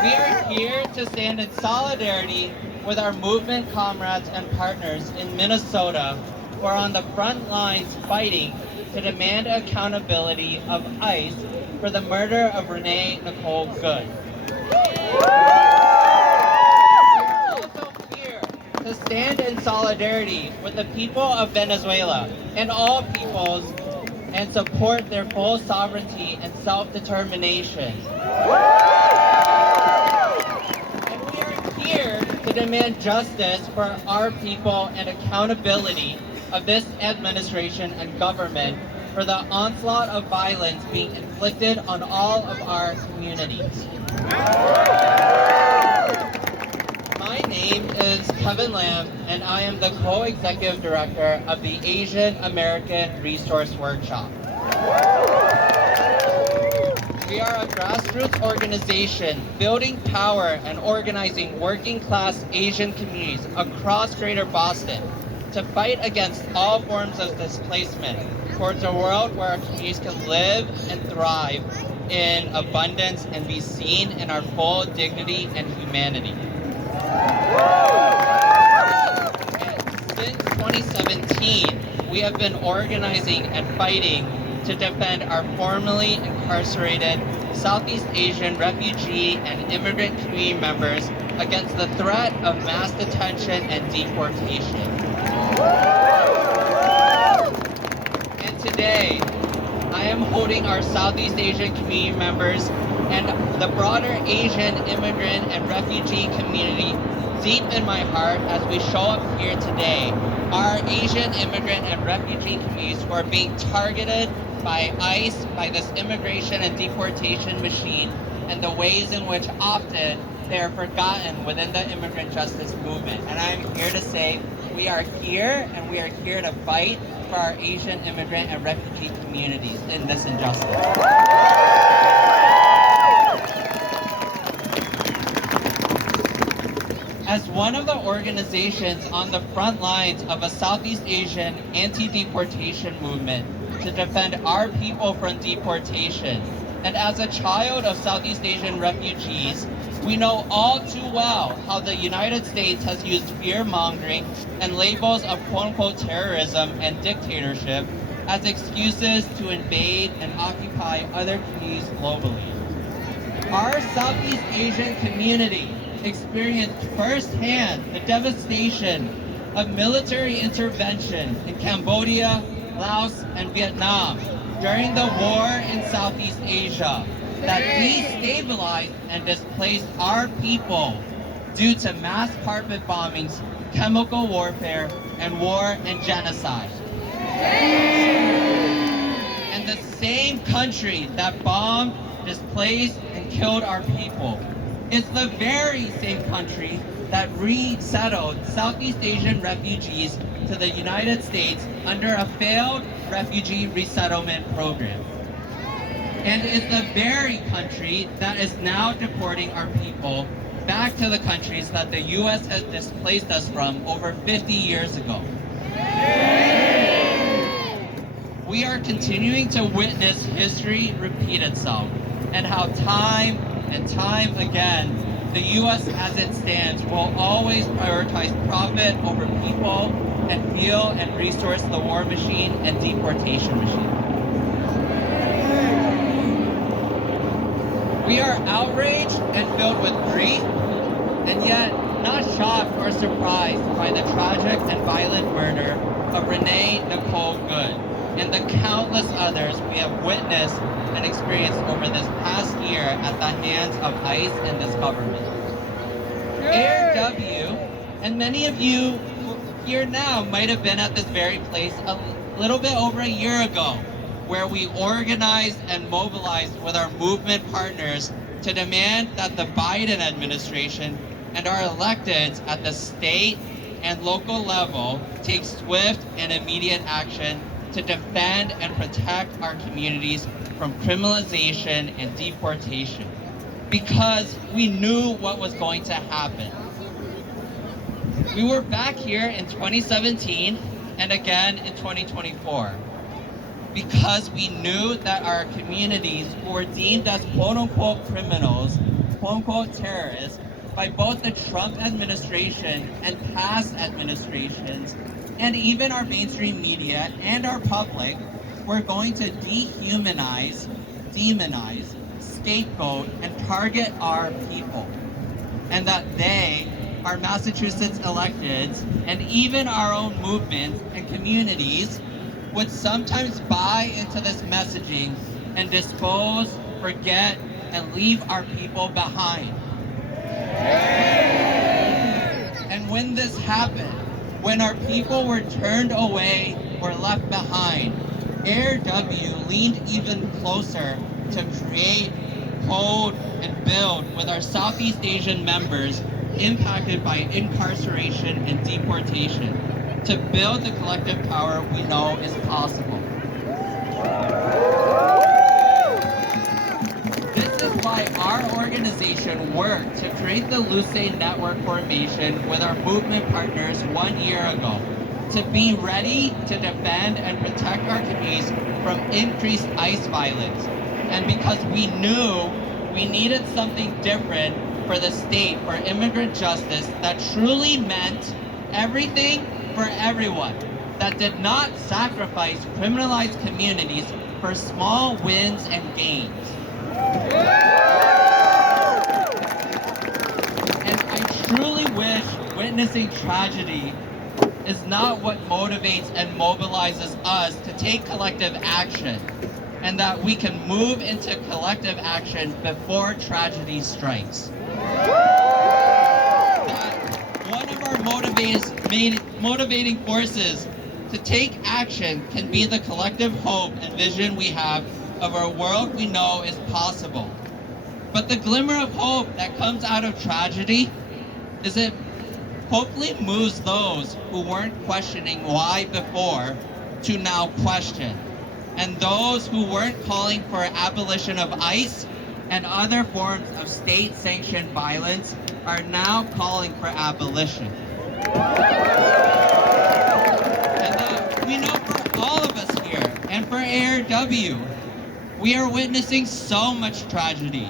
we are here to stand in solidarity with our movement comrades and partners in Minnesota who are on the front lines fighting to demand accountability of ICE for the murder of Renee Nicole Good. We are also here to stand in solidarity with the people of Venezuela and all peoples and support their full sovereignty and self-determination. And we are here to demand justice for our people and accountability of this administration and government for the onslaught of violence being inflicted on all of our communities. My name is Kevin Lamb, and I am the co-executive director of the Asian American Resource Workshop. We are a grassroots organization building power and organizing working-class Asian communities across Greater Boston to fight against all forms of displacement towards a world where our communities can live and thrive in abundance and be seen in our full dignity and humanity. And since 2017, we have been organizing and fighting to defend our formerly incarcerated Southeast Asian refugee and immigrant community members against the threat of mass detention and deportation. And today, I am holding our Southeast Asian community members and the broader Asian immigrant and refugee community deep in my heart as we show up here today. Our Asian immigrant and refugee communities who are being targeted by ICE, by this immigration and deportation machine, and the ways in which often they are forgotten within the immigrant justice movement. And I'm here to say we are here, and we are here to fight for our Asian immigrant and refugee communities in this injustice. As one of the organizations on the front lines of a Southeast Asian anti-deportation movement to defend our people from deportation, and as a child of Southeast Asian refugees, we know all too well how the United States has used fear-mongering and labels of quote-unquote terrorism and dictatorship as excuses to invade and occupy other communities globally. Our Southeast Asian community experienced firsthand the devastation of military intervention in Cambodia, Laos, and Vietnam during the war in Southeast Asia that destabilized and displaced our people due to mass carpet bombings, chemical warfare, and war and genocide. And the same country that bombed, displaced, and killed our people is the very same country that resettled Southeast Asian refugees to the United States under a failed refugee resettlement program. And is the very country that is now deporting our people back to the countries that the U.S. has displaced us from over 50 years ago. We are continuing to witness history repeat itself, and how time and time again, the U.S. as it stands will always prioritize profit over people and fuel and resource the war machine and deportation machine. We are outraged and filled with grief, and yet not shocked or surprised by the tragic and violent murder of Renee Nicole Good and the countless others we have witnessed and experienced over this past year at the hands of ICE and this government. AirW, and many of you here now might have been at this very place a little bit over a year ago, where we organized and mobilized with our movement partners to demand that the Biden administration and our electeds at the state and local level take swift and immediate action to defend and protect our communities from criminalization and deportation, because we knew what was going to happen. We were back here in 2017 and again in 2024. because we knew that our communities who were deemed as quote-unquote criminals, quote-unquote terrorists, by both the Trump administration and past administrations, and even our mainstream media and our public, were going to dehumanize, demonize, scapegoat, and target our people. And that they, our Massachusetts electeds, and even our own movements and communities would sometimes buy into this messaging and dispose, forget, and leave our people behind. And when this happened, when our people were turned away or left behind, Air W leaned even closer to create, code, and build with our Southeast Asian members impacted by incarceration and deportation to build the collective power we know is possible. This is why our organization worked to create the Luce Network formation with our movement partners 1 year ago, to be ready to defend and protect our communities from increased ICE violence. And because we knew we needed something different for the state, for immigrant justice that truly meant everything for everyone, that did not sacrifice criminalized communities for small wins and gains. And I truly wish witnessing tragedy is not what motivates and mobilizes us to take collective action, and that we can move into collective action before tragedy strikes. One of our motivating forces to take action can be the collective hope and vision we have of a world we know is possible. But the glimmer of hope that comes out of tragedy is it hopefully moves those who weren't questioning why before to now question. And those who weren't calling for abolition of ICE and other forms of state-sanctioned violence are now calling for abolition. And we know for all of us here, and for Air W, we are witnessing so much tragedy.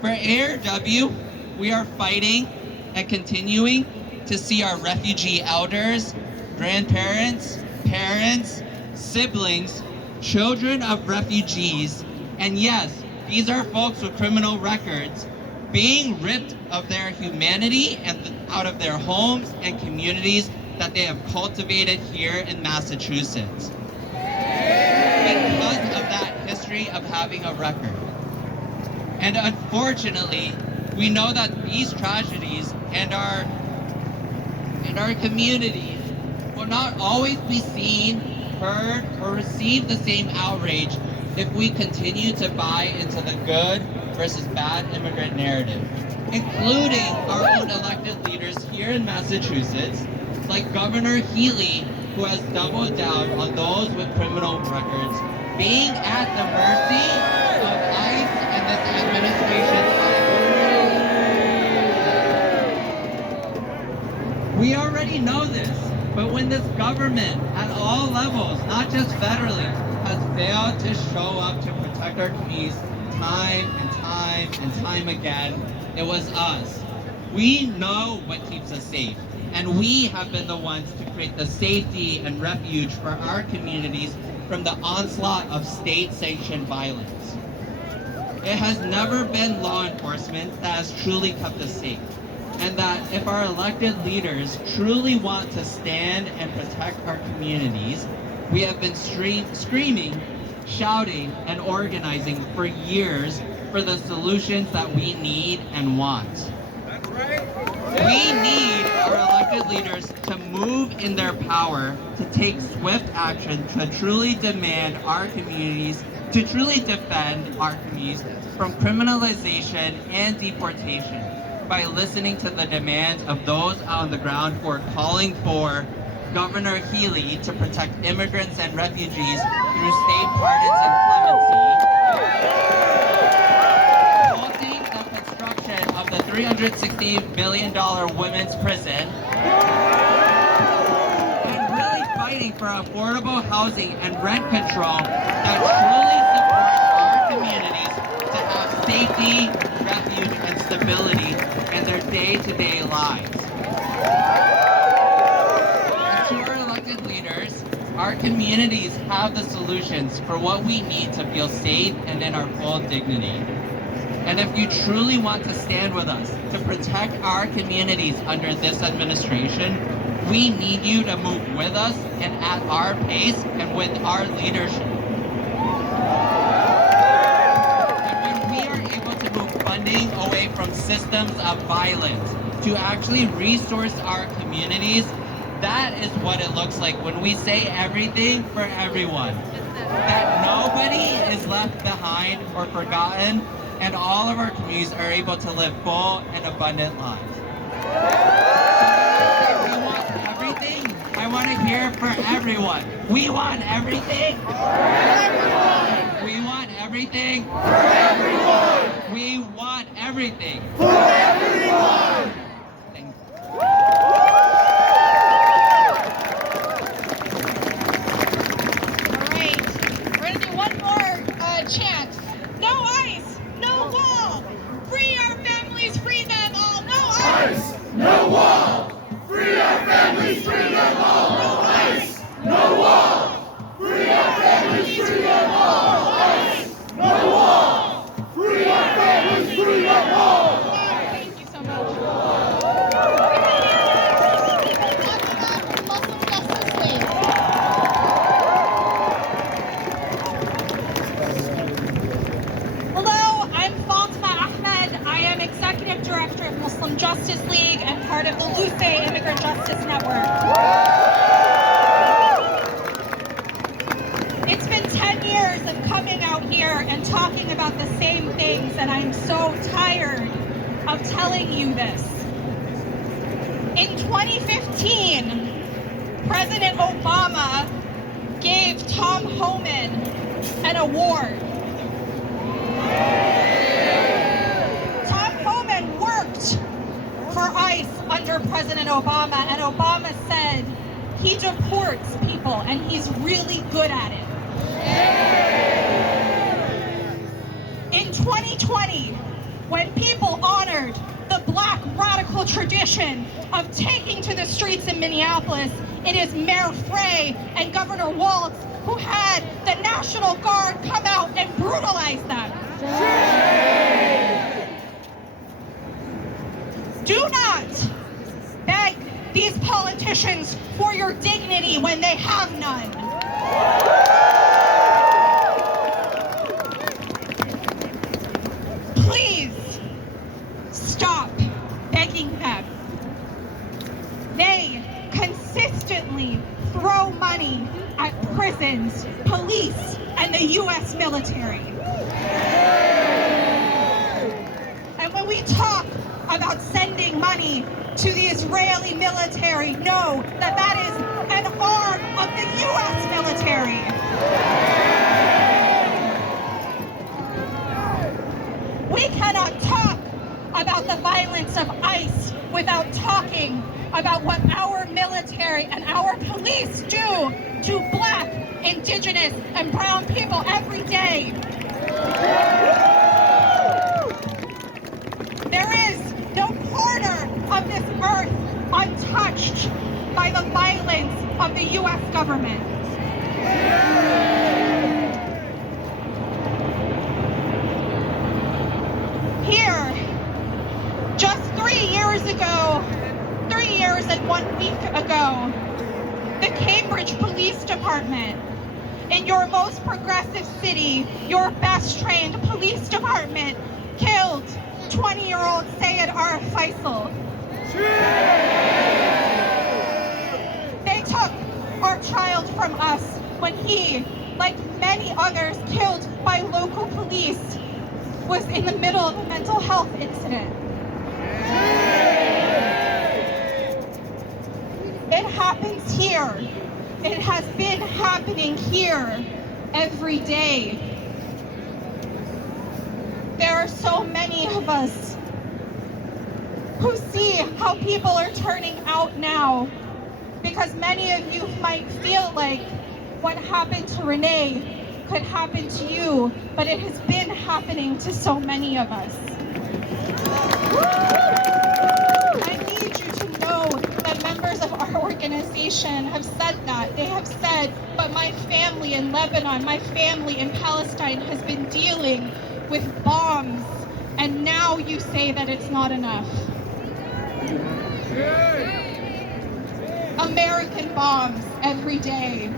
For Air W, we are fighting and continuing to see our refugee elders, grandparents, parents, siblings, children of refugees, and yes, these are folks with criminal records, being ripped of their humanity and out of their homes and communities that they have cultivated here in Massachusetts. Because of that history of having a record. And unfortunately, we know that these tragedies and our communities will not always be seen, heard, or receive the same outrage if we continue to buy into the good versus bad immigrant narrative, including our own elected leaders here in Massachusetts, like Governor Healy, who has doubled down on those with criminal records being at the mercy of ICE and this administration. We already know this, but when this government at all levels, not just federally, has failed to show up to protect our communities time and time and time again, it was us. We know what keeps us safe, and we have been the ones to create the safety and refuge for our communities from the onslaught of state-sanctioned violence. It has never been law enforcement that has truly kept us safe. And that if our elected leaders truly want to stand and protect our communities, we have been screaming, shouting, and organizing for years for the solutions that we need and want. That's right. We need our elected leaders to move in their power to take swift action to truly demand our communities, to truly defend our communities from criminalization and deportation, by listening to the demands of those on the ground who are calling for Governor Healy to protect immigrants and refugees through state pardons and clemency, halting the construction of the $360 million women's prison, and really fighting fighting for affordable housing and rent control that truly supports our communities to have safety, refuge, and stability in their day-to-day lives. And to our elected leaders, our communities have the solutions for what we need to feel safe and in our full dignity. And if you truly want to stand with us to protect our communities under this administration, we need you to move with us and at our pace and with our leadership. And when we are able to move funding away from systems of violence to actually resource our communities, that is what it looks like when we say everything for everyone. That nobody is left behind or forgotten, and all of our communities are able to live full and abundant lives. So we want everything. I want to hear for everyone. We want everything for everyone. We want everything for everyone. We want everything for everyone. Thank you. All right, we're gonna do one more chant. No ICE, no wall. Free our families, free them all. No ICE, No wall! Free our families, free them all! No ICE! No wall! Free our families, free them all! No ICE! No wall! Free our families, free them all! Thank you so much. Muslim Justice League. Hello, I'm Fatima Ahmed. I am Executive Director of Muslim Justice League and part of the Luce Immigrant Justice Network. It's been 10 years of coming out here and talking about the same things, and I'm so tired of telling you this. In 2015, President Obama gave Tom Homan an award. Tom Homan worked for ICE under President Obama, and Obama said he deports people and he's really good at it. In 2020, when people honored the Black radical tradition of taking to the streets in Minneapolis, it is Mayor Frey and Governor Walz who had the National Guard come out and brutalize them. Do not beg these politicians for your dignity when they have none. Please stop begging them. They consistently throw money at prisons, police, and the U.S. military. And when we talk about sending money to the Israeli military, know that that is an arm of the U.S. military. We cannot talk about the violence of ICE without talking about what our military and our police do to Black, Indigenous, and brown people every day. There is no corner of this earth untouched by the violence of the U.S. government. Here, just 3 years ago, 3 years and 1 week ago, the Cambridge Police Department, in your most progressive city, your best trained police department, killed 20-year-old Sayed Arif Faisal. They took our child from us when he, like many others killed by local police, was in the middle of a mental health incident. It happens here. It has been happening here every day. There are so many of us who see how people are turning out now because many of you might feel like what happened to Renee could happen to you, but it has been happening to so many of us. I need you to know that members of our organization have said that. They have said, but my family in Lebanon, my family in Palestine has been dealing with bombs, and now you say that it's not enough. American bombs every day.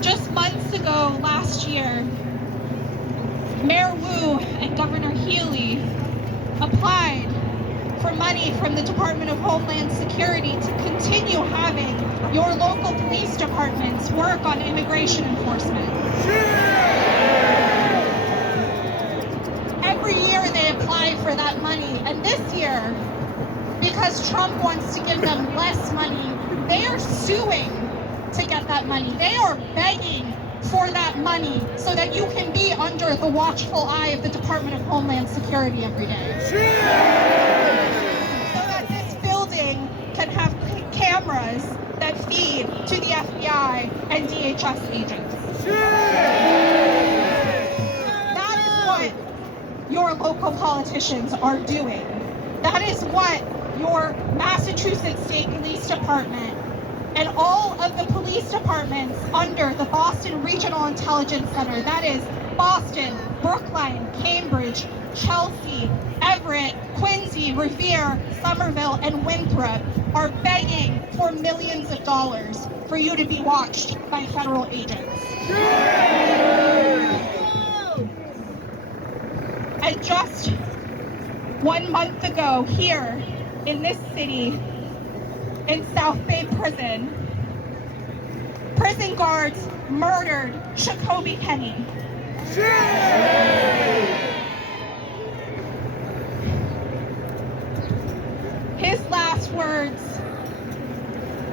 Just months ago, last year, Mayor Wu and Governor Healy applied for money from the Department of Homeland Security to continue having your local police departments work on immigration enforcement. Every year they apply for that money, and this year, because Trump wants to give them less money, they are suing to get that money. They are begging for that money so that you can be under the watchful eye of the Department of Homeland Security every day. So that this building can have cameras that feed to the FBI and DHS agents. That is what your local politicians are doing. That is what your Massachusetts State Police Department and all of the police departments under the Boston Regional Intelligence Center, that is Boston, Brookline, Cambridge, Chelsea, Everett, Quincy, Revere, Somerville, and Winthrop, are begging for millions of dollars for you to be watched by federal agents. And just 1 month ago, here in this city, in South Bay Prison, prison guards murdered Jacoby Kenny. His last words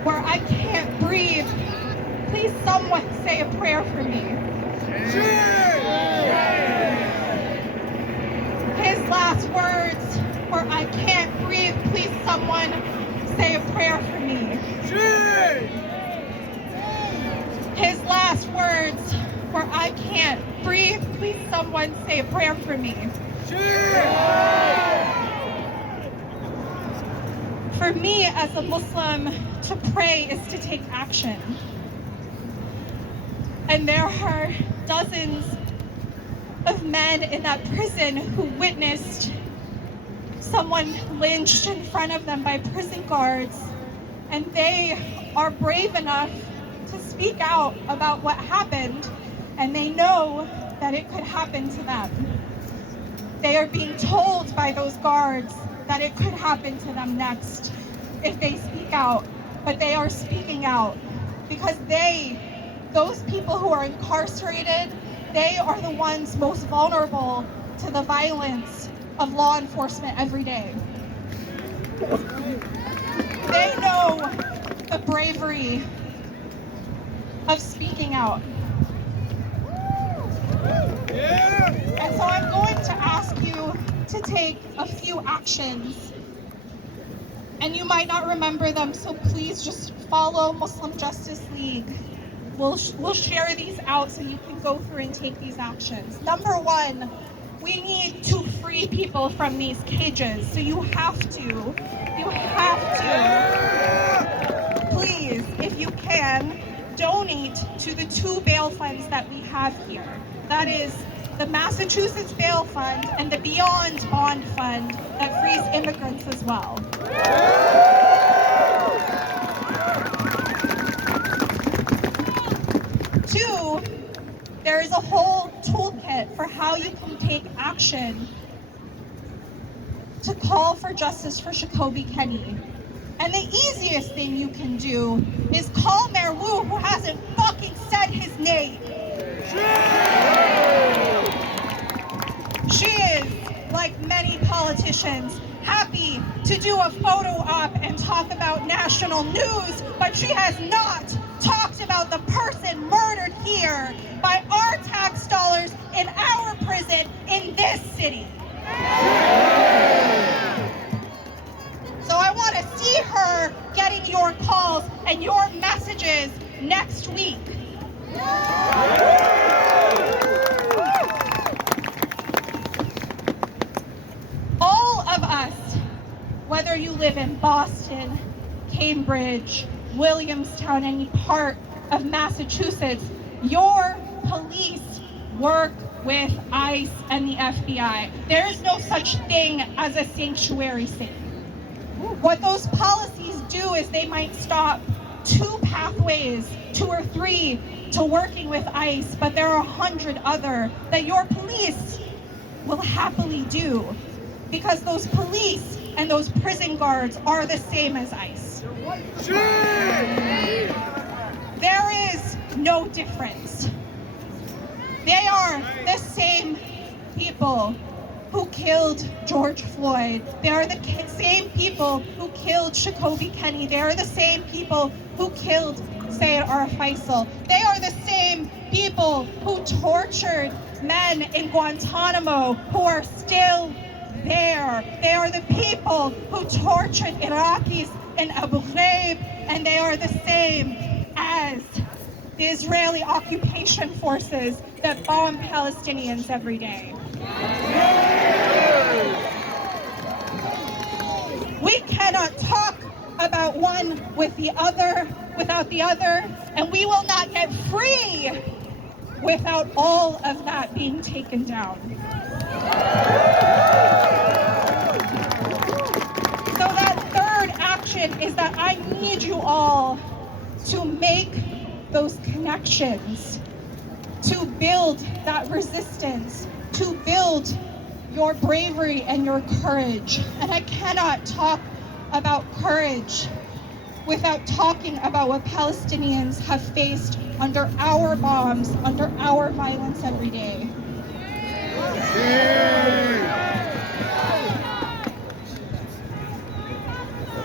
were, "I can't breathe. Please someone say a prayer for me." His last words were, "I can't breathe. Please someone say a prayer for me." His last words were, "I can't breathe. Please someone say a prayer for me." For me as a Muslim, to pray is to take action. And there are dozens of men in that prison who witnessed someone lynched in front of them by prison guards, and they are brave enough to speak out about what happened, and they know that it could happen to them. They are being told by those guards that it could happen to them next if they speak out, but they are speaking out because those people who are incarcerated, they are the ones most vulnerable to the violence of law enforcement every day. They know the bravery of speaking out. And so I'm going to ask you to take a few actions. And you might not remember them, so please just follow Muslim Justice League. We'll share these out so you can go through and take these actions. Number one, we need to free people from these cages. So you have to, please, if you can, donate to the 2 bail funds that we have here. That is the Massachusetts Bail Fund and the Beyond Bond Fund that frees immigrants as well. 2, there is a whole toolkit for how you can take action to call for justice for Jacoby Kenny. And the easiest thing you can do is call Mayor Wu, who hasn't fucking said his name. She is, like many politicians, happy to do a photo op and talk about national news, but she has not talked about the person murdered here by our tax dollars in our prison in this city. So I want to see her getting your calls and your messages next week. All of us, whether you live in Boston, Cambridge, Williamstown, any part of Massachusetts, your police work with ICE and the FBI. There is no such thing as a sanctuary city. What those policies do is they might stop 2 pathways, 2 or 3, to working with ICE, but there are 100 other that your police will happily do, because those police and those prison guards are the same as ICE. There is no difference. They are the same people who killed George Floyd. They are the same people who killed Shakobi Kenny. They are the same people who killed Sayed Faisal. They are the same people who tortured men in Guantanamo who are still there. They are the people who tortured Iraqis in Abu Ghraib, and they are the same as the Israeli occupation forces that bomb Palestinians every day. We cannot talk about one without the other, and we will not get free without all of that being taken down. So that third action is that I need you all to make those connections, to build that resistance, to build your bravery and your courage. And I cannot talk about courage without talking about what Palestinians have faced under our bombs, under our violence every day.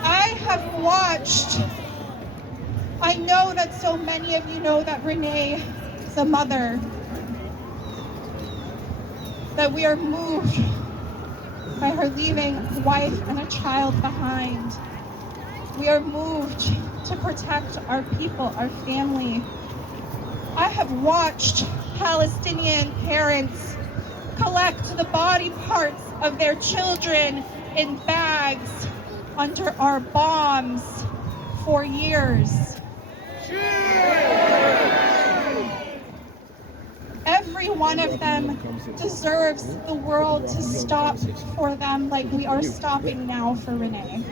I have watched, I know that so many of you know that Renee is a mother, that we are moved by her leaving a wife and a child behind. We are moved to protect our people, our family. I have watched Palestinian parents collect the body parts of their children in bags under our bombs for years. Every one of them deserves the world to stop for them like we are stopping now for Renee.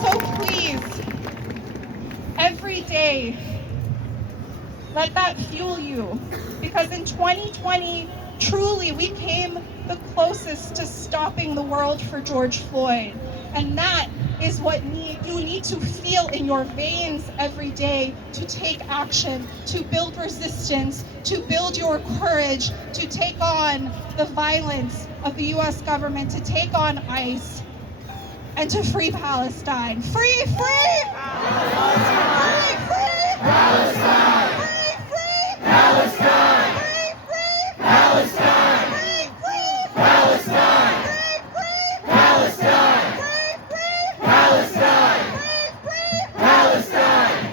So please, every day, let that fuel you, because in 2020, truly, we came the closest to stopping the world for George Floyd. And that is what you need to feel in your veins every day to take action, to build resistance, to build your courage, to take on the violence of the US government, to take on ICE, and to free Palestine. Free, free! Palestine! Free, free! Palestine! Free, free! Palestine! Free, free! Palestine! Free, free! Palestine! Free, free! Palestine! Free, free! Palestine! Free, free! Palestine!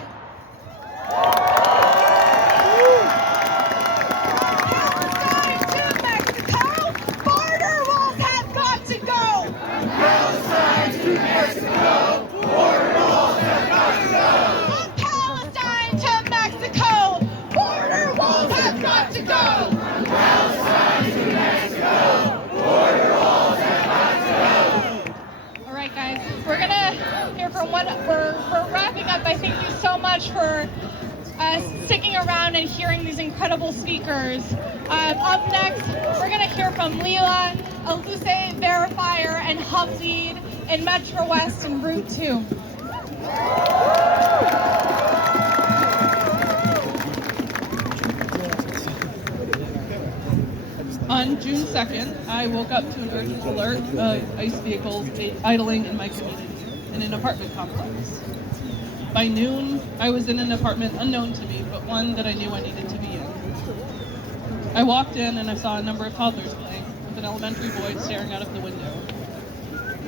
Palestine to Mexico! Border walls have got to go! Palestine to Mexico! Border walls have got to go! Palestine to Mexico! Border walls have got to go! Palestine to Mexico! Border walls have got to go! All right, guys, we're gonna hear from one. We're wrapping up. I thank you so much for sticking around and hearing these incredible speakers. Up next, we're gonna hear from Leela, Luce Verifier, and Hub Lead in Metro West and Route 2. On June 2nd, I woke up to an urgent alert of ICE vehicles idling in my community in an apartment complex. By noon, I was in an apartment unknown to me, but one that I knew I needed to be in. I walked in and I saw a number of toddlers playing, with an elementary boy staring out of the window.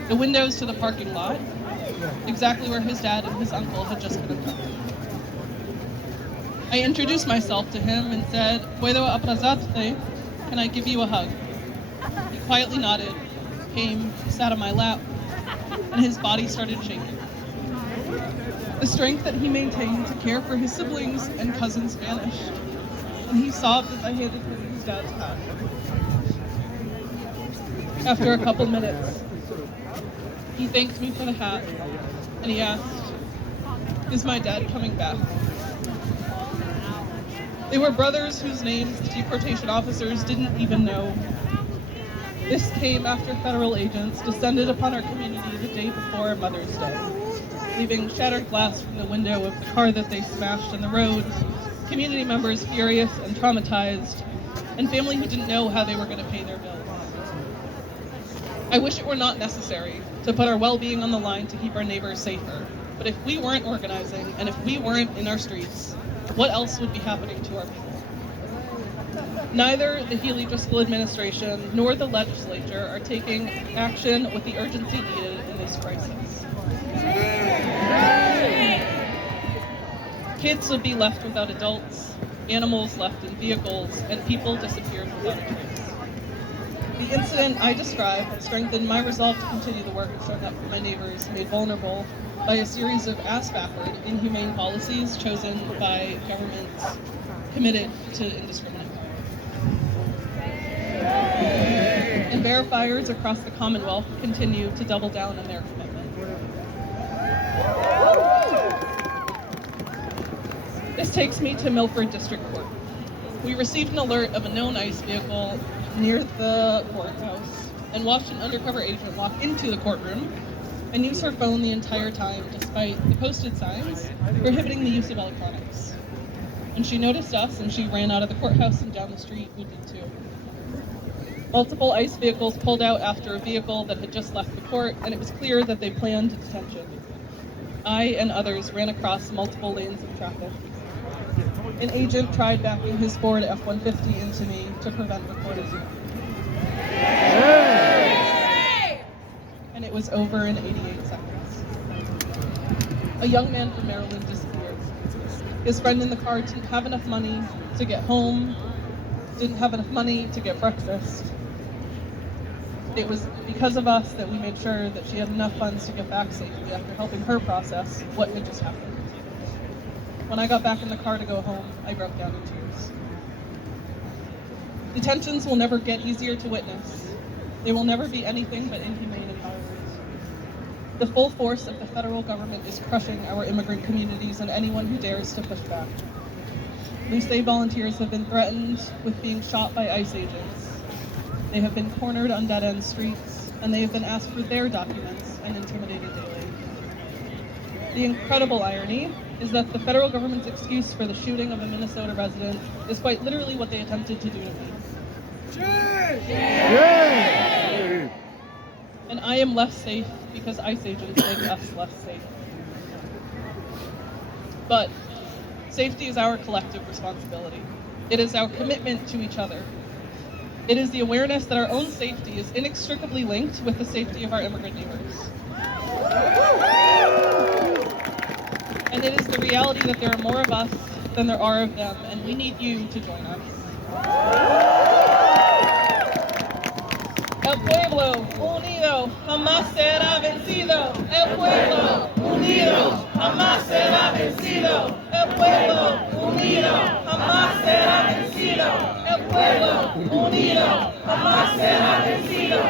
The windows to the parking lot, exactly where his dad and his uncle had just been abducted. I introduced myself to him and said, "Puedo abrazarte? Can I give you a hug?" He quietly nodded, came, sat on my lap, and his body started shaking. The strength that he maintained to care for his siblings and cousins vanished, and he sobbed as I handed him his dad's hat. After a couple minutes, he thanked me for the hat, and he asked, "Is my dad coming back?" They were brothers whose names the deportation officers didn't even know. This came after federal agents descended upon our community the day before Mother's Day, leaving shattered glass from the window of the car that they smashed on the road, community members furious and traumatized, and family who didn't know how they were going to pay their bills. I wish it were not necessary to put our well-being on the line to keep our neighbors safer, but if we weren't organizing and if we weren't in our streets, what else would be happening to our people? Neither the Healy Driscoll administration nor the legislature are taking action with the urgency needed in this crisis. Kids would be left without adults, animals left in vehicles, and people disappeared without a trace. The incident I described strengthened my resolve to continue the work of showing up for my neighbors made vulnerable by a series of ass-backward, inhumane policies chosen by governments committed to indiscriminate violence. And verifiers across the Commonwealth continue to double down on their commitment. This takes me to Milford District Court. We received an alert of a known ICE vehicle near the courthouse and watched an undercover agent walk into the courtroom and use her phone the entire time despite the posted signs prohibiting the use of electronics. When she noticed us and she ran out of the courthouse and down the street, we did too. Multiple ICE vehicles pulled out after a vehicle that had just left the court, and it was clear that they planned detention. I and others ran across multiple lanes of traffic. An agent tried backing his Ford F-150 into me to prevent recording. And it was over in 88 seconds. A young man from Maryland disappeared. His friend in the car didn't have enough money to get home, didn't have enough money to get breakfast. It was because of us that we made sure that she had enough funds to get back safely after helping her process what had just happened. When I got back in the car to go home, I broke down in tears. Detentions will never get easier to witness. They will never be anything but inhumane and violent. The full force of the federal government is crushing our immigrant communities and anyone who dares to push back. Loose Day volunteers have been threatened with being shot by ICE agents. They have been cornered on dead-end streets, and they have been asked for their documents and intimidated daily. The incredible irony is that the federal government's excuse for the shooting of a Minnesota resident is quite literally what they attempted to do to me. And I am less safe because ICE agents make us less safe. But safety is our collective responsibility. It is our commitment to each other. It is the awareness that our own safety is inextricably linked with the safety of our immigrant neighbors. And it is the reality that there are more of us than there are of them, and we need you to join us. El pueblo unido jamás será vencido. El pueblo unido jamás será vencido. El pueblo unido jamás será vencido. El pueblo unido jamás será vencido.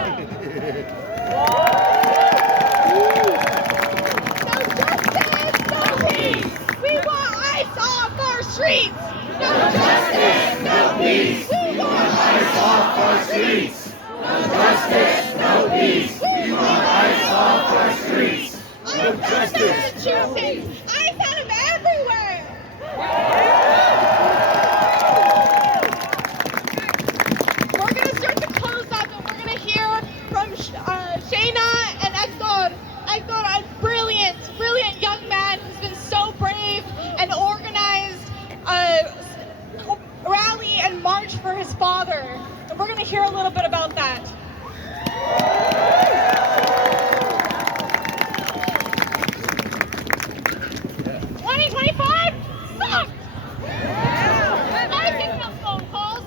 We want ICE off our streets! No justice, no peace! We want ICE off our streets! No justice, no peace! We want ICE off our streets! No justice, no peace! ICE had them everywhere! We're gonna start Shayna and Hector. Hector, a brilliant young man who's been so brave and organized a rally and march for his father. And we're going to hear a little bit about that. 2025 sucked! I'm picking up phone calls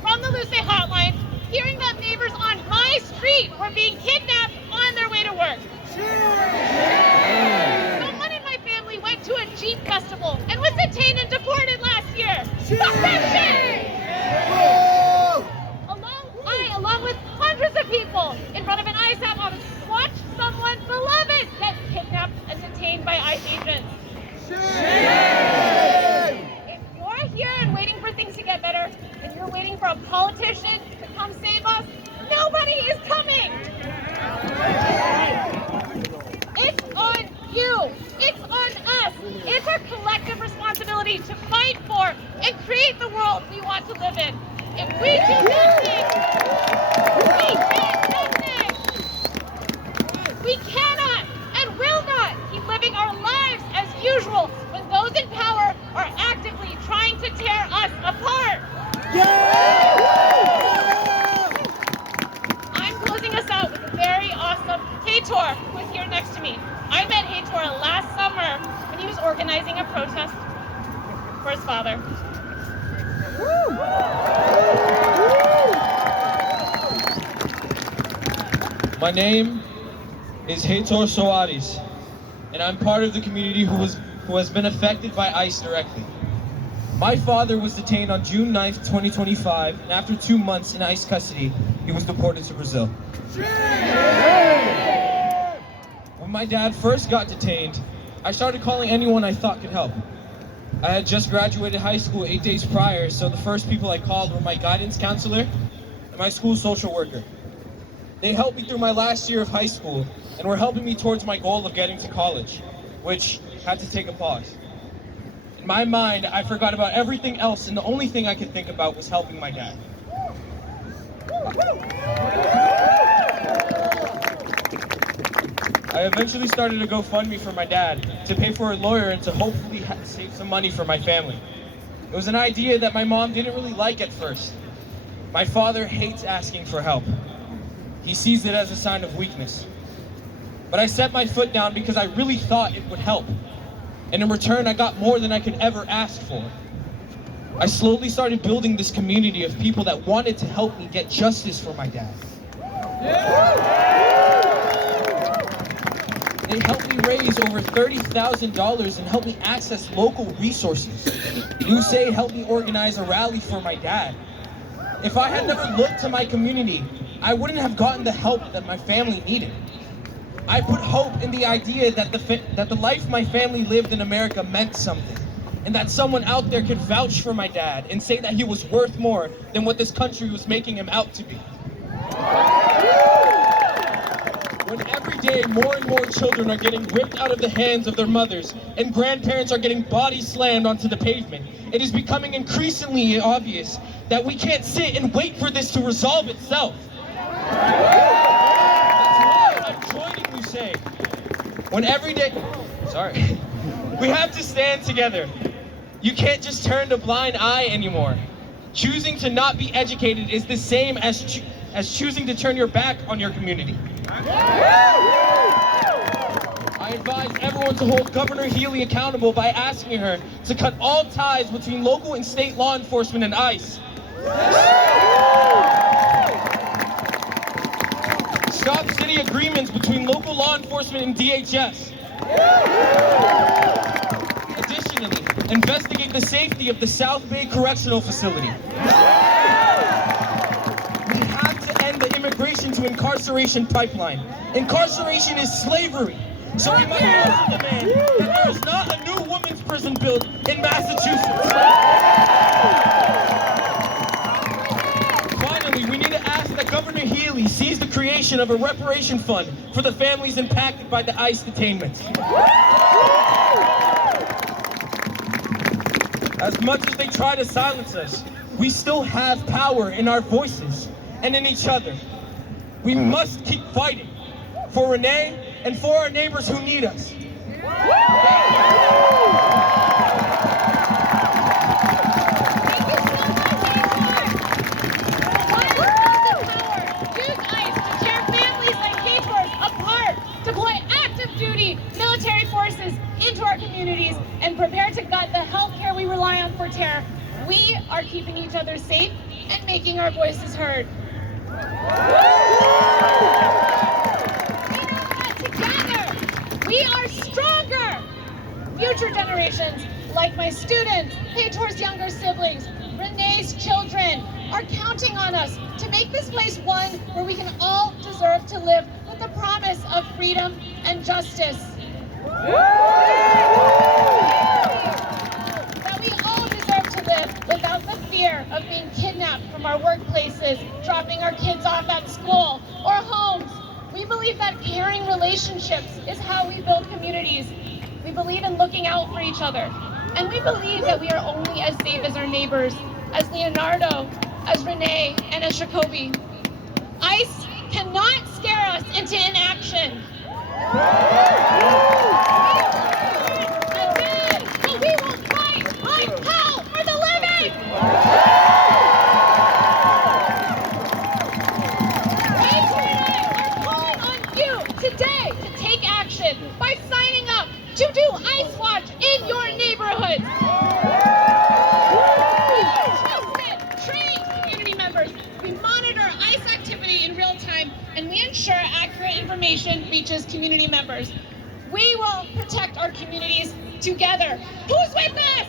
from the Luce hotline, hearing that neighbors on my street were being kidnapped on their way to work. Someone in my family went to a Jeep festival and was detained and deported last year. Fuck that shit! Along with hundreds of people in front of an ICE office, watched someone beloved get kidnapped and detained by ICE agents. If you're here and waiting for things to get better, and you're waiting for a politician to come save us, nobody is coming! It's on you! It's on us! It's our collective responsibility to fight for and create the world we want to live in. If we do nothing, we get nothing! We cannot and will not keep living our lives as usual when those in power are actively trying to tear us apart. I'm closing us out with a very awesome Hator, who is here next to me. I met Hator last summer when he was organizing a protest for his father. My name is Hator Soares, and I'm part of the community who has been affected by ICE directly. My father was detained on June 9th, 2025, and after 2 months in ICE custody, he was deported to Brazil. When my dad first got detained, I started calling anyone I thought could help. I had just graduated high school 8 days prior, so the first people I called were my guidance counselor and my school social worker. They helped me through my last year of high school and were helping me towards my goal of getting to college, which had to take a pause. In my mind, I forgot about everything else, and the only thing I could think about was helping my dad. I eventually started a GoFundMe for my dad to pay for a lawyer and to hopefully save some money for my family. It was an idea that my mom didn't really like at first. My father hates asking for help. He sees it as a sign of weakness. But I set my foot down because I really thought it would help. And in return, I got more than I could ever ask for. I slowly started building this community of people that wanted to help me get justice for my dad. They helped me raise over $30,000 and helped me access local resources. Luce helped me organize a rally for my dad. If I had never looked to my community, I wouldn't have gotten the help that my family needed. I put hope in the idea that the life my family lived in America meant something, and that someone out there could vouch for my dad and say that he was worth more than what this country was making him out to be. When every day more and more children are getting ripped out of the hands of their mothers and grandparents are getting body slammed onto the pavement, it is becoming increasingly obvious that we can't sit and wait for this to resolve itself. I'm joining Luce. When every day, we have to stand together. You can't just turn a blind eye anymore. Choosing to not be educated is the same as choosing to turn your back on your community. I advise everyone to hold Governor Healy accountable by asking her to cut all ties between local and state law enforcement and ICE. Stop city agreements between local law enforcement and DHS. Additionally, investigate the safety of the South Bay Correctional Facility. We have to end the immigration to incarceration pipeline. Incarceration is slavery. So we must also demand that there is not a new women's prison built in Massachusetts. Finally, we need to ask that Governor Healy sees the creation of a reparation fund for the families impacted by the ICE detainments. As much as they try to silence us, we still have power in our voices and in each other. We must keep fighting for Renee and for our neighbors who need us. Military forces into our communities and prepare to gut the healthcare we rely on for terror. We are keeping each other safe and making our voices heard. We know that together we are stronger. Future generations, like my students, Paytor's younger siblings, Renee's children, are counting on us to make this place one where we can all deserve to live with the promise of freedom and justice. That we all deserve to live without the fear of being kidnapped from our workplaces, dropping our kids off at school or homes. We believe that caring relationships is how we build communities. We believe in looking out for each other. And we believe that we are only as safe as our neighbors, as Leonardo, as Renee, and as Jacoby. ICE cannot scare us into inaction. Again, but we will fight like hell for the living! Adrian and I are calling on you today to take action by signing up to do ICE Watch in your neighborhoods. We are trusted, trained community members. We monitor ICE activity in real time, and we ensure accurate information reaches community members. We will protect our communities together. Who's with us?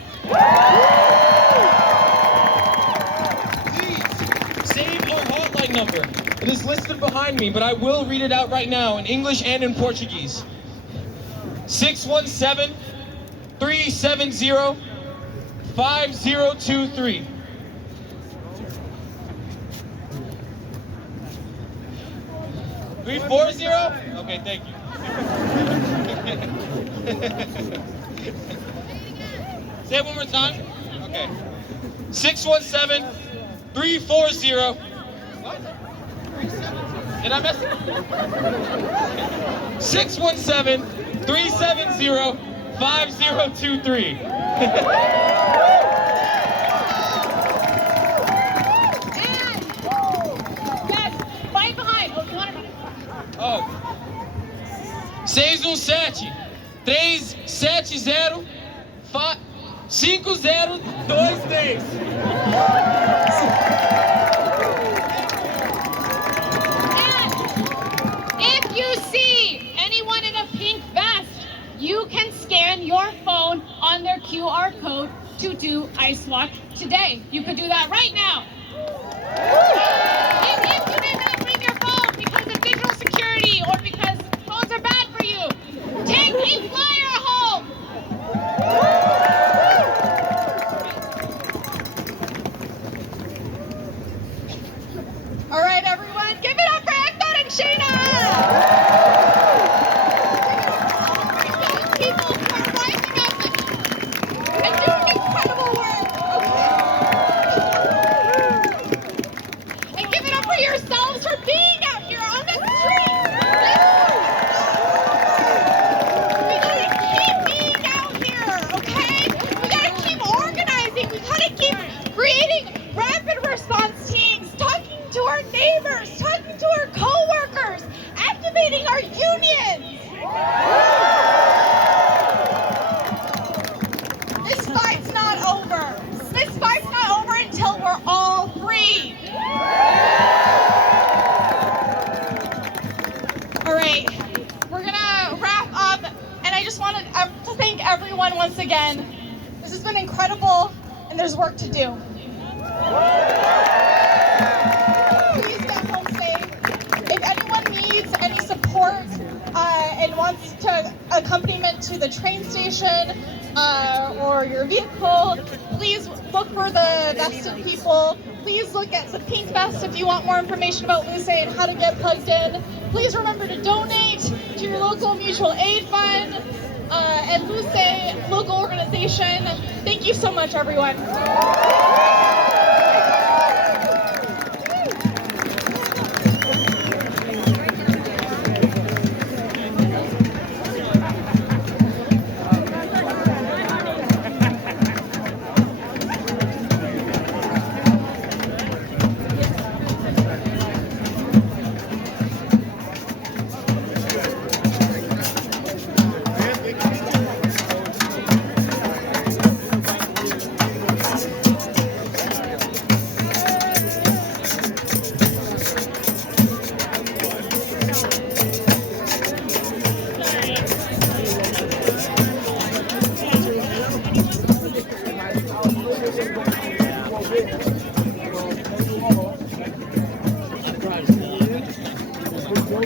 Please save our hotline number. It is listed behind me, but I will read it out right now in English and in Portuguese. 617-370-5023. Three 40? Okay, thank you. Say it one more time. Okay. 617-340. What? Did I mess it up? 617-370-5023. Yes, right behind. Oh, you want to? Oh. 617-370-5023. If you see anyone in a pink vest, you can scan your phone on their QR code to do ICE Watch today. You could do that right now. And if you did not bring your phone because of digital security or because phones are bad for you, take a flyer home. All right, everyone, give it up for Hector and Sheena! People who are rising up and doing incredible work. And give it up for yourselves for being out here on the streets. We gotta keep being out here, okay? We gotta keep organizing. We gotta keep creating rapid response teams, talking to our neighbors, talking to our co-workers, activating our unions. This fight's not over. This fight's not over until we're all free. All right, we're gonna wrap up, and I just wanted to thank everyone once again. This has been incredible, and there's work to do. Please get home safe. If anyone needs any support and wants to accompaniment to the train station or your vehicle, please look for the vested people. Please look at the pink vest if you want more information about Luce and how to get plugged in. Please remember to donate to your local mutual aid fund and Luce local organization. Thank you so much, everyone. You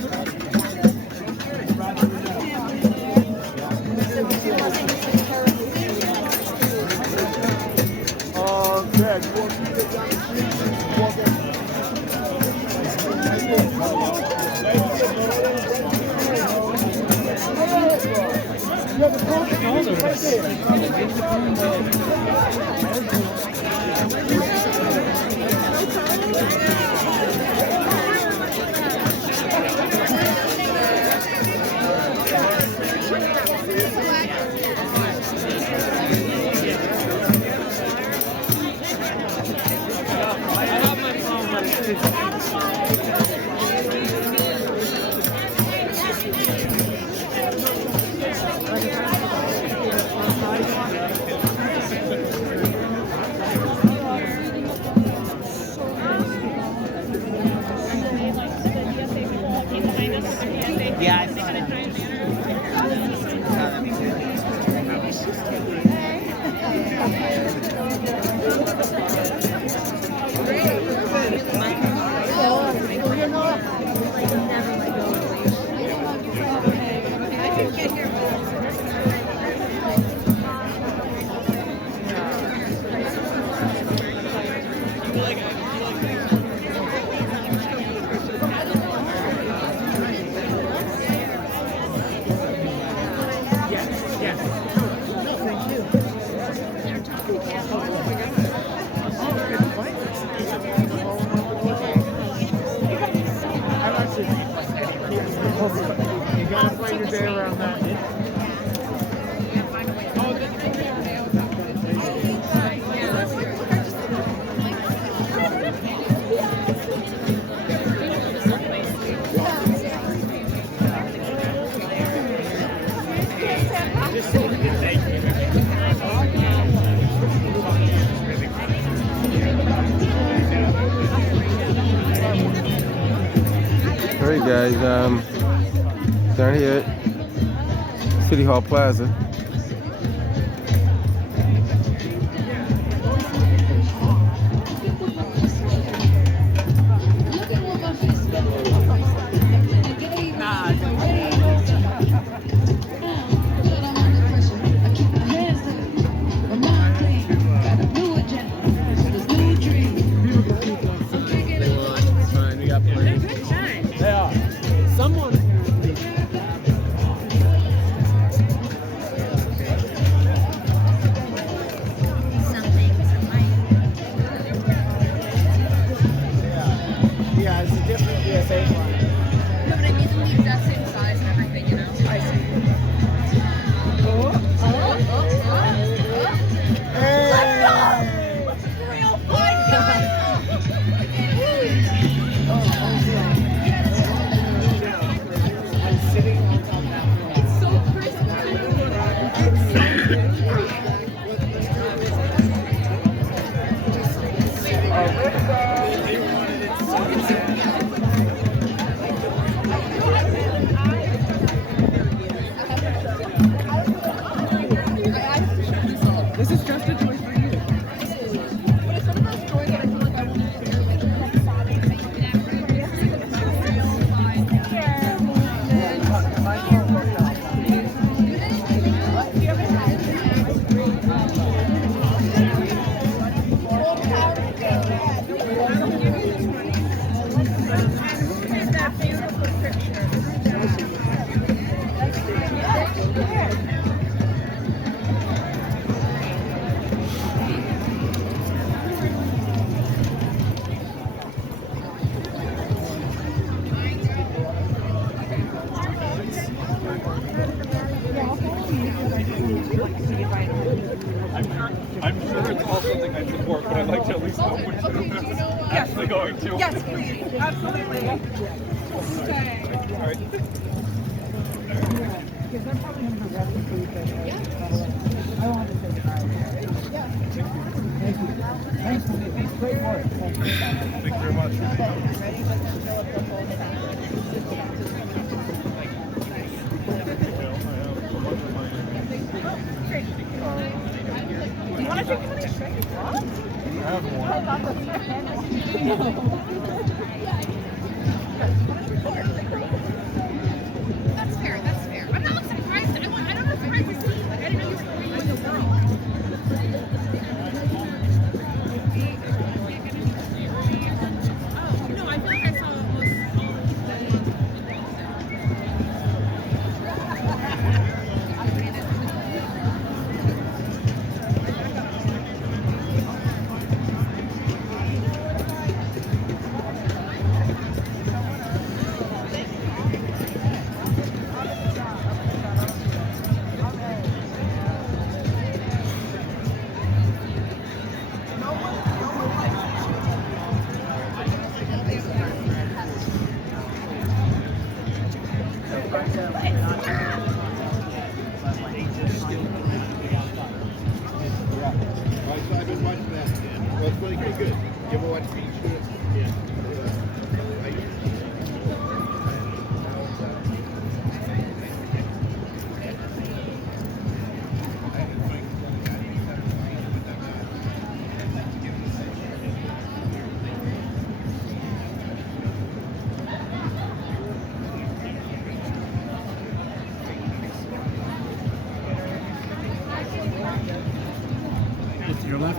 gotta find your day around that. Alright guys, down here at City Hall Plaza. Yeah, it's a different PSA line. No, but I need them the exact same size and everything, you know? I see. Hey! Let's go! Let's real fun, guys! It's so crispy. It's so crispy. This is just a joy for you. But it's one of those joys that I feel like I won't experience. Like sobbing, that you can actually see the real that beautiful picture. I'm sure it's all something I support, but I'd like to at least know which you're actually going to. Yes, please. Absolutely. Okay. All right. Thank you very much. Do you want to take a picture? I have more.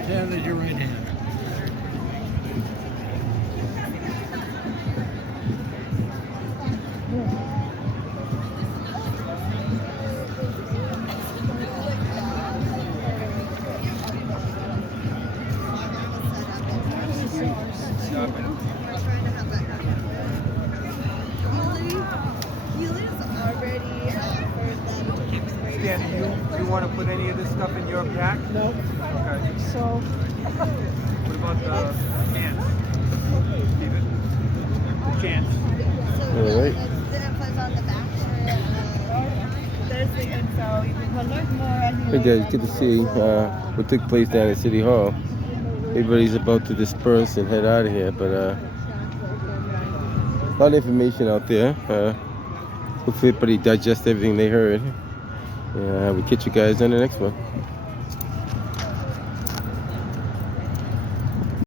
left hand is your right hand. Danny, you want to put any of this stuff in your pack? No. Okay. So. What about the chance? Keep it. The chance. All right. Hey guys, good to see what took place down at City Hall. Everybody's about to disperse and head out of here, but a lot of information out there. Hopefully everybody digest everything they heard. We'll catch you guys on the next one.